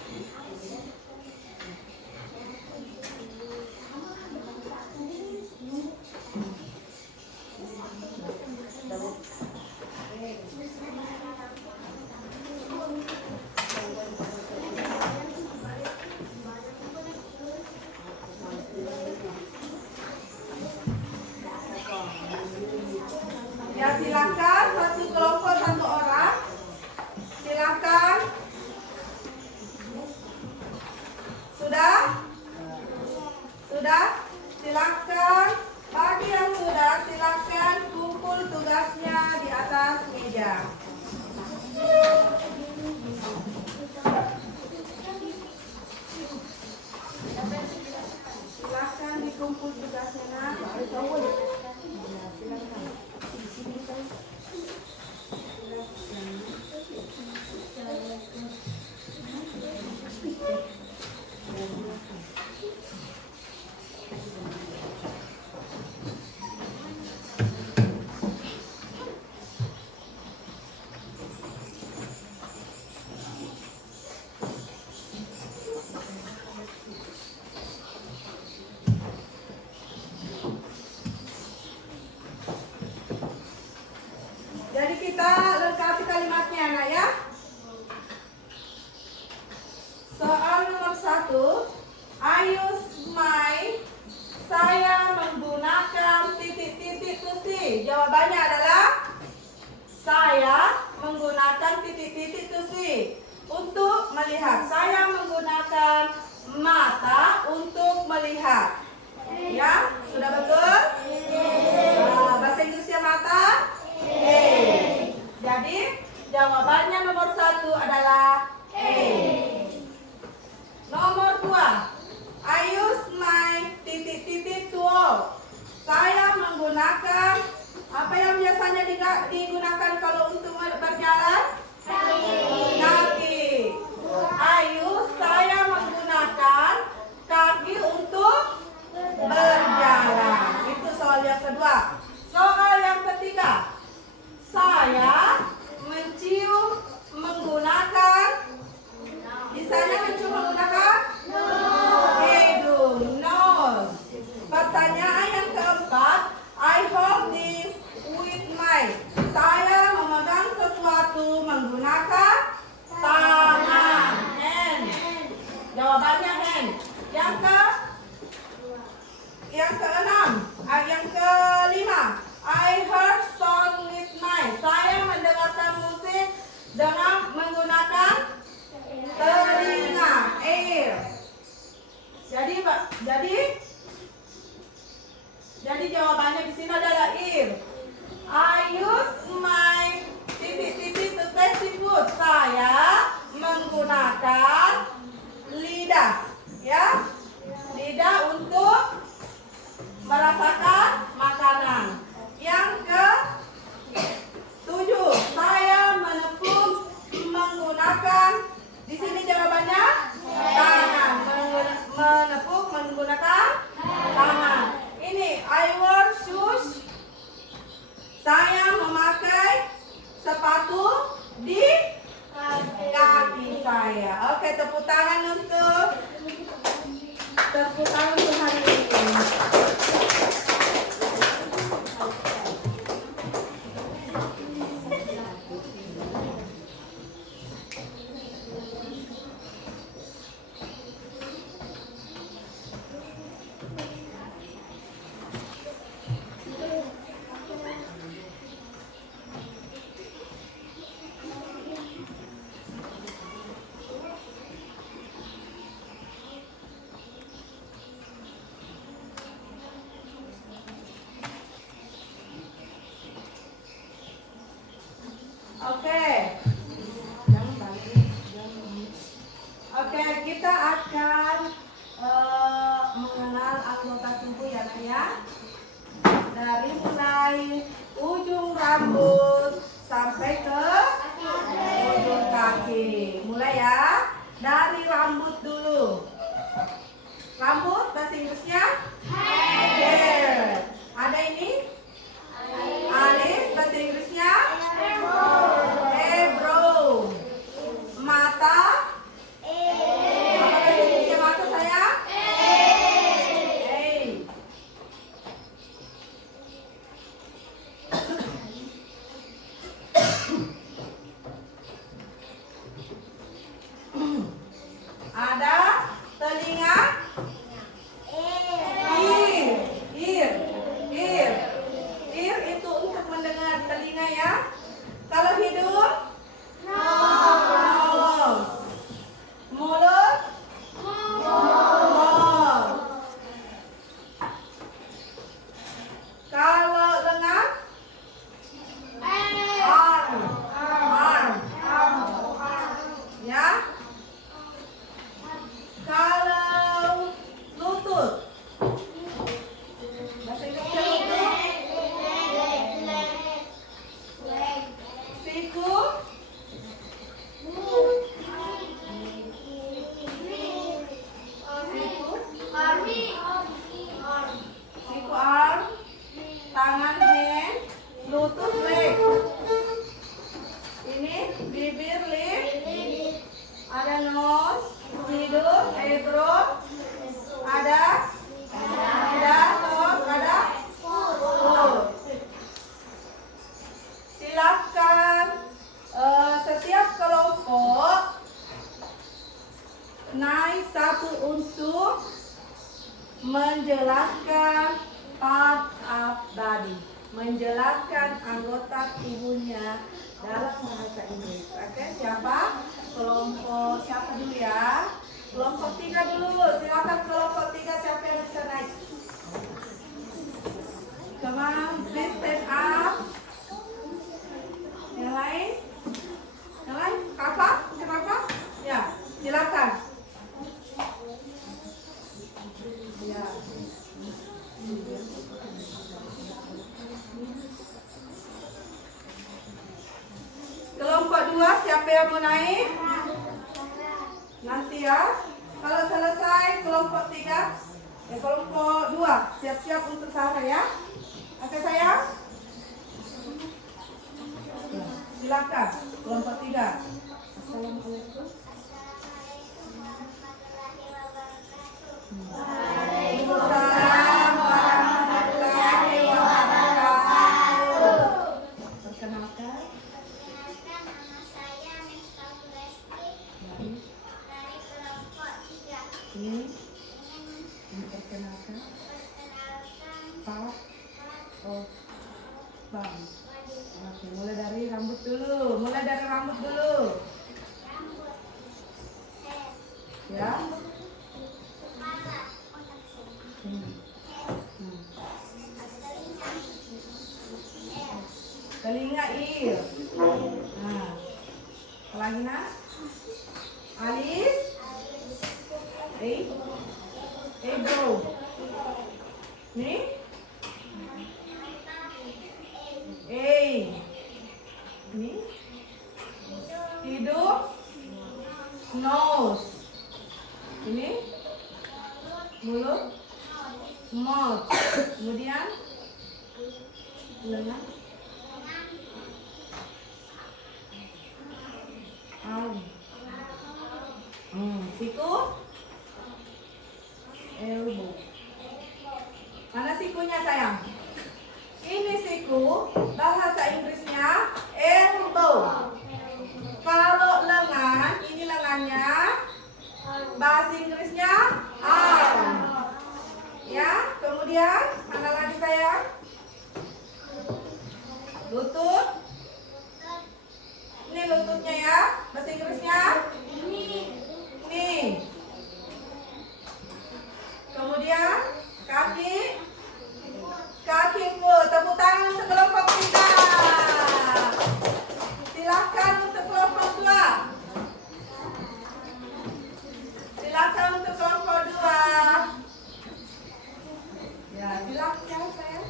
Ya silakan satu kelompok satu orang. Silakan. Sudah? Sudah? Silakan. Bagi yang sudah, silakan kumpul tugasnya di atas meja. Silakan dikumpul tugasnya, Nak. Silakan. Jadi kita lengkapi kalimatnya, Nak ya. Soal nomor 1, I use my, saya menggunakan titik-titik to see. Jawabannya adalah saya menggunakan titik-titik to see untuk melihat. Saya menggunakan mata untuk melihat. Ya, sudah betul? Bahasa Inggrisnya mata? Jadi jawabannya nomor 1 adalah A. Nomor 2, I use my titik-titik to walk. Saya menggunakan apa yang biasanya digunakan kalau untuk berjalan? Kaki. I use, saya menggunakan kaki untuk berjalan. Itu soal yang kedua. Soal yang ketiga, saya mencium menggunakan, misalnya mencium menggunakan hidung, nose. Pertanyaan yang keempat, I hold this with my, saya memegang sesuatu menggunakan tangan, hand. Jawabannya hand. Yang kelima, I heard song with my, saya mendengarkan musik dengan menggunakan telinga, ear. Jadi jawabannya di sini adalah ear. I use my titik-titik to taste the food. Saya menggunakan lidah, ya, lidah untuk merasakan makanan. Yang ke-7, saya menepuk menggunakan, di sini jawabannya tangan. Menepuk menggunakan tangan. Ini I wear shoes, saya memakai sepatu di kaki saya. Oke, tepuk tangan untuk hari ini. Oke, kita akan mengenal anggota tubuh ya, Nak ya. Dari mulai ujung rambut sampai ke ujung kaki. Mulai ya, dari rambut dulu. Rambut bahasa Inggrisnya hair. nose, hidung, eyebrow. Ada? Ada, nose, ada? Foot. Silakan setiap kelompok naik satu untuk menjelaskan part of body, menjelaskan anggota tubuhnya dalam bahasa Inggris. Oke, siapa? Kelompok siapa dulu ya? Kelompok 3 dulu. Silakan kelompok 3, siapa yang bisa naik? Come on, please stand up. Yang lain? Yang lain? Apa? Kenapa? Ya, silakan. Ya. Kelompok 2, siapa yang mau naik? Nanti ya. Kalau selesai kelompok 3, kelompok 2 siap-siap untuk sahur ya. Oke sayang? Silakan kelompok 3. Assalamualaikum. Waalaikumsalam warahmatullahi wabarakatuh. Perkenalkan. Perkenalkan, nama saya Miftah Lesti dari kelompok 3. Ini Ingin diperkenalkan memperkenalkan part of body. body, Oke, mulai dari rambut dulu. Mulai dari rambut dulu. rambut, head, Ya. kepala, Hmm. head, Hmm. telinga, Telinga, ear, ear. Nah. Lagi nak? Alis, eyebrow. Nih? Nih? Hidung, nose. Ini? Mulut, mouth. Kemudian lengan, arm. Siku, elbow. Mana sikunya sayang? Ini siku, bahasa Inggrisnya elbow. Kalau lengan, ini lengannya, bahasa Inggrisnya arm. Ya, kemudian mana lagi sayang? Lutut. Ini lututnya ya, bahasa Inggrisnya knee. Kemudian kaki, kaki foot. Tepuk tangan untuk kelompok 3. Silakan untuk kelompok 2. Silakan untuk kelompok 2. Ya, silakan sayang.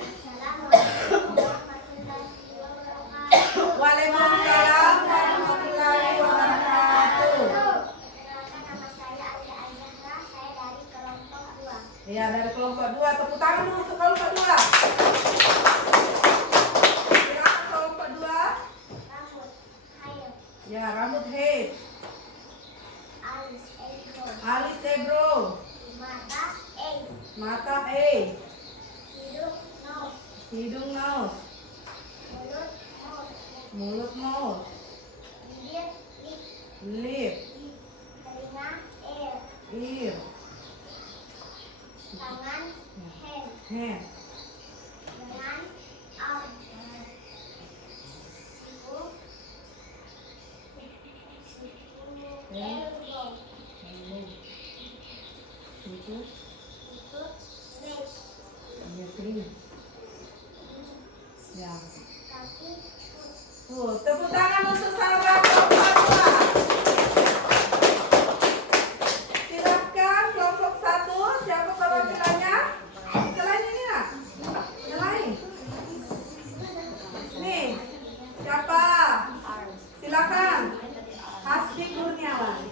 Assalamualaikum warahmatullahi wabarakatuh. Waalaikumsalam warahmatullahi wabarakatuh. Perkenalkan, nama saya Alia Azahra, saya dari kelompok 2. Ya, dari kelompok 2. Tepuk tangan dulu untuk kelompok 2. Silakan kelompok 2. Rambut, hair, Ya, rambut head, alis, eyebrow, alis eyebrow, mata, eye, mata eye, hidung, nose, hidung nose, mulut, mouth, mulut mouth, bibir, lip, lip, telinga, ear, ear, tangan, hand, hand, lengan, arm, siku, elbow, itu, lutut, leg, ya kering, ya. kaki, foot. Tepuk tangan untuk Sarah kelompok 2. Silakan kelompok 1. Siapa perwakilannya? Selain ini nak? Yang lain? Nih, siapa? Silakan. Hasti Kurniawan.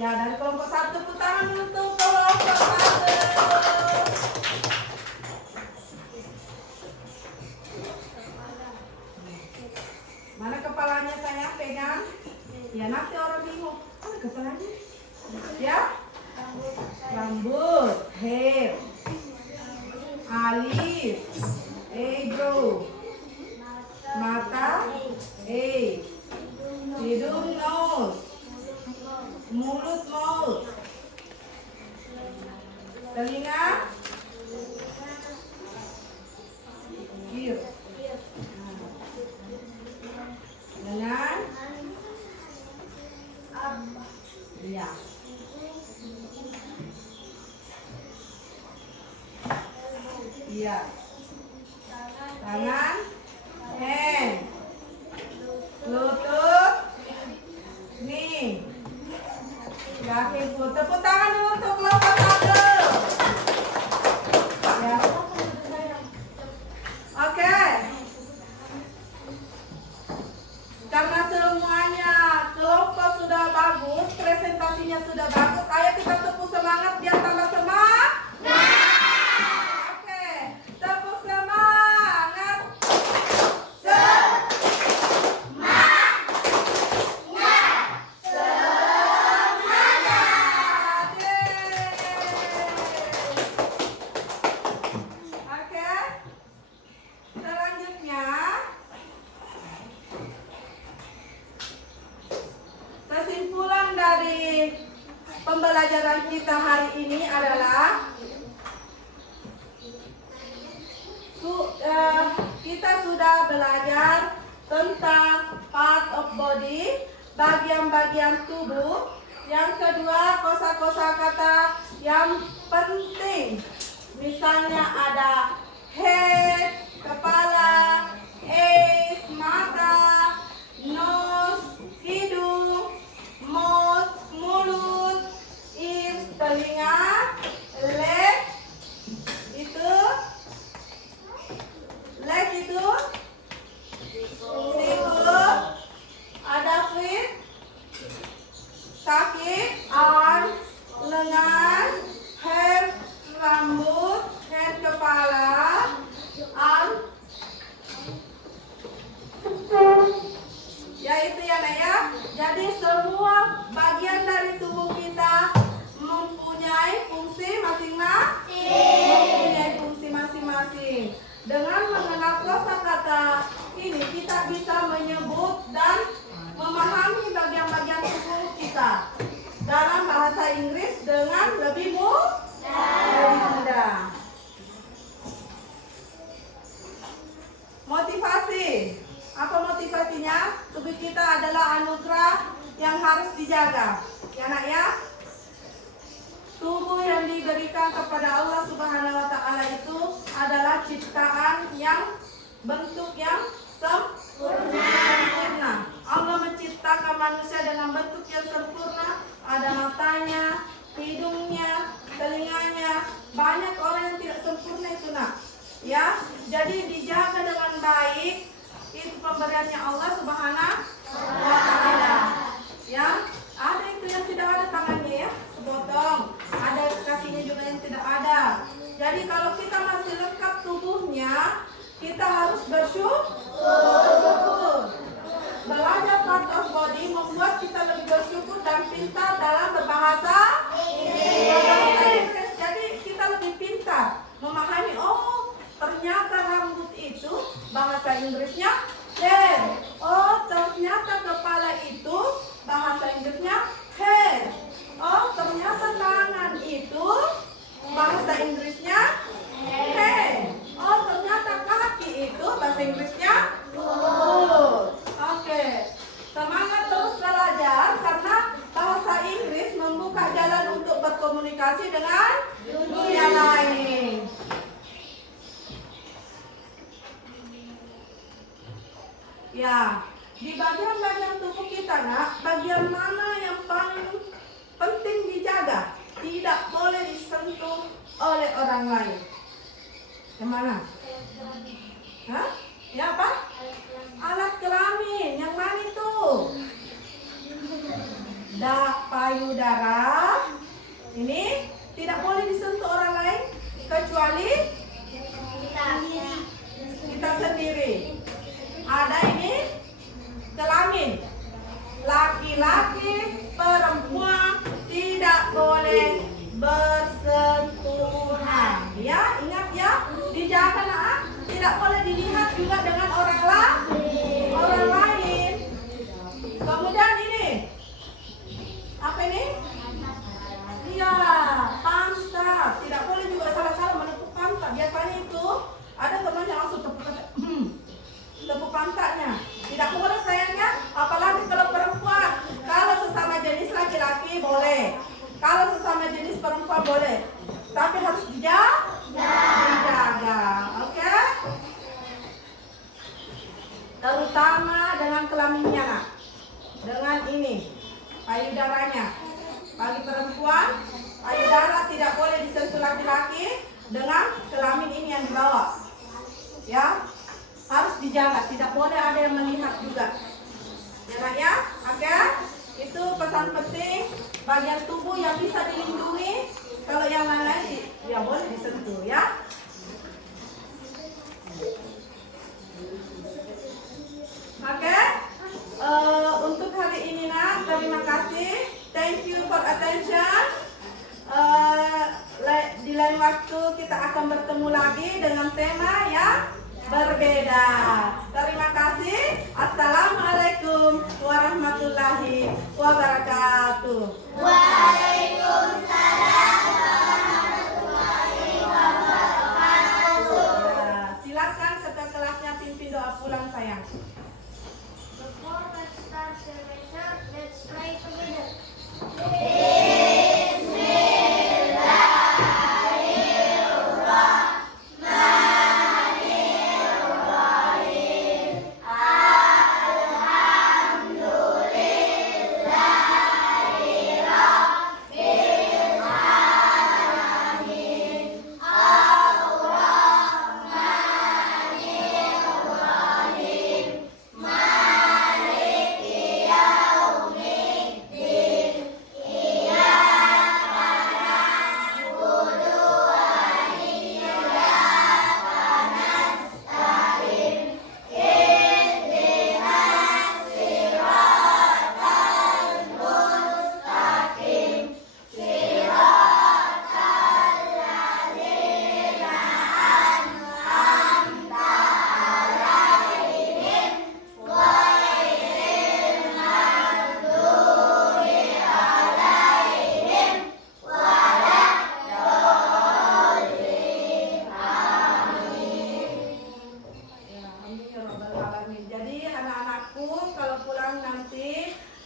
Ya, dari kelompok 1 tepuk tangan untuk kelompok 1. Mana kepalanya sayang, pegang. Ya, nanti orang bingung. Mana kepalanya? Ya. Rambut, hair. Alis, eyebrow. Mata, hidung, nose. Mulut, mouth. Telinga, ear. Dengan, iya. Iya. Tangan, hand. Lutut, knee. Kaki pun. Tepuk tangan dulu untuk kelompok 1. Ya. Oke. Karena semuanya kelompok sudah bagus, presentasinya sudah bagus, ayo kita tepuk semangat biar tambah semangat. Oke, tepuk semangat. Oke. Selanjutnya kesimpulan dari pembelajaran kita hari ini adalah kita sudah belajar tentang part of body, bagian-bagian tubuh. Yang kedua, kosa-kosa kata yang penting. Misalnya ada head, kepala, eyes, mata, nose, hidung, mouth, mulut, ears, telinga, leg, itu sikut, ada feet, kaki, arms, lengan, hair, rambut, head, kepala, arm, ya itu ya Nak ya. Jadi semua bagian dari tubuh kita mempunyai fungsi masing-masing. Dengan mengenal kosakata ini kita bisa menyebut dan memahami bagian-bagian tubuh kita dalam bahasa Inggris dengan lebih mudah. Motivasi. Apa motivasinya? Tubuh kita adalah anugerah yang harus dijaga. Ya Nak ya. Tubuh yang diberikan kepada Allah Subhanahu wa Ta'ala itu adalah ciptaan yang bentuk yang sempurna. Allah menciptakan manusia dengan bentuk yang sempurna. Ada matanya, hidungnya, telinganya. Banyak orang yang tidak sempurna itu Nak. Ya, jadi dijaga dengan baik. Itu pemberiannya Allah Subhanahu wa Ta'ala. Ya, ada itu yang tidak ada tangannya ya, sebotong. Ada kakinya juga yang tidak ada. Jadi kalau kita masih lengkap tubuhnya, kita harus bersyukur. Belajar part of body membuat kita lebih bersyukur dan pintar dalam berbahasa Inggris. Jadi kita lebih pintar memahami, oh ternyata rambut itu bahasa Inggrisnya hair. Oh ternyata kepala itu bahasa Inggrisnya head. Oh ternyata tangan itu bahasa Inggrisnya hand. Oh ternyata kaki itu bahasa Inggrisnya foot. Oke. Semangat terus belajar karena bahasa Inggris membuka jalan untuk berkomunikasi dengan dunia lain. Ya, di bagian-bagian tubuh kita Nak, bagian mana yang paling penting dijaga? Tidak boleh disentuh oleh orang lain. Yang mana? Hah? Ya apa? Alat kelamin. Yang mana itu? payudara. Ini tidak boleh disentuh orang lain kecuali kita sendiri. Ada ini kelamin. Laki-laki, perempuan tidak boleh bersentuhan. Ya, ingat ya, dijaga nak. Tidak boleh dilihat juga dengan orang lain. Kemudian ini, apa ini? Iya, pantat. Tidak boleh juga salah-salah menepuk pantat. Biasanya itu ada teman yang langsung tepuk pantatnya. Tidak boleh sayangnya, apalagi kalau perempuan. Kalau sesama jenis laki-laki boleh. Kalau sesama jenis perempuan boleh. Tapi harus dijaga. Oke? Terutama dengan kelaminnya, nak. Dengan ini, payudaranya. Bagi perempuan, payudara tidak boleh disentuh laki-laki dengan kelamin ini yang dibawa. Ya, harus dijaga. Tidak boleh ada yang melihat juga. Ya, nak ya? Oke? Itu pesan penting. Bagian tubuh yang bisa dilindungi. Kalau yang lain ya boleh disentuh ya. Oke? Untuk hari ini nak, terima kasih. Thank you for attention. Di lain waktu kita akan bertemu lagi dengan tema yang berbeda. Terima kasih. Assalamualaikum warahmatullahi wabarakatuh. Waalaikumsalam warahmatullahi wabarakatuh. Silakan ketua kelasnya pimpin doa pulang sayang. Before we start the lesson, let's pray together.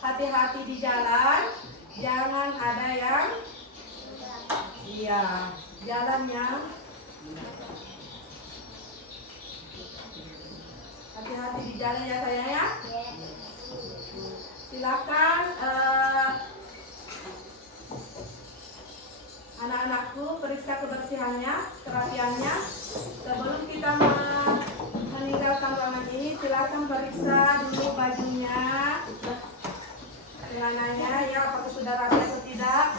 Hati-hati di jalan, jangan ada yang jalan yang hati-hati di jalan ya sayang ya. Silakan anak-anakku periksa kebersihannya, kerapiannya. Sebelum kita meninggalkan ruangan ini, silakan periksa dulu bajunya, celananya ya, apakah sudah rapi atau tidak.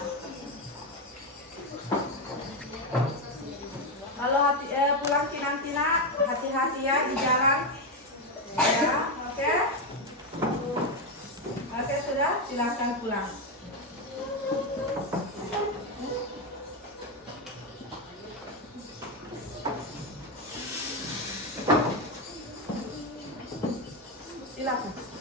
Kalau pulang nanti nak, hati-hati ya di jalan. Ya, oke. Oke sudah, silakan pulang. Silakan.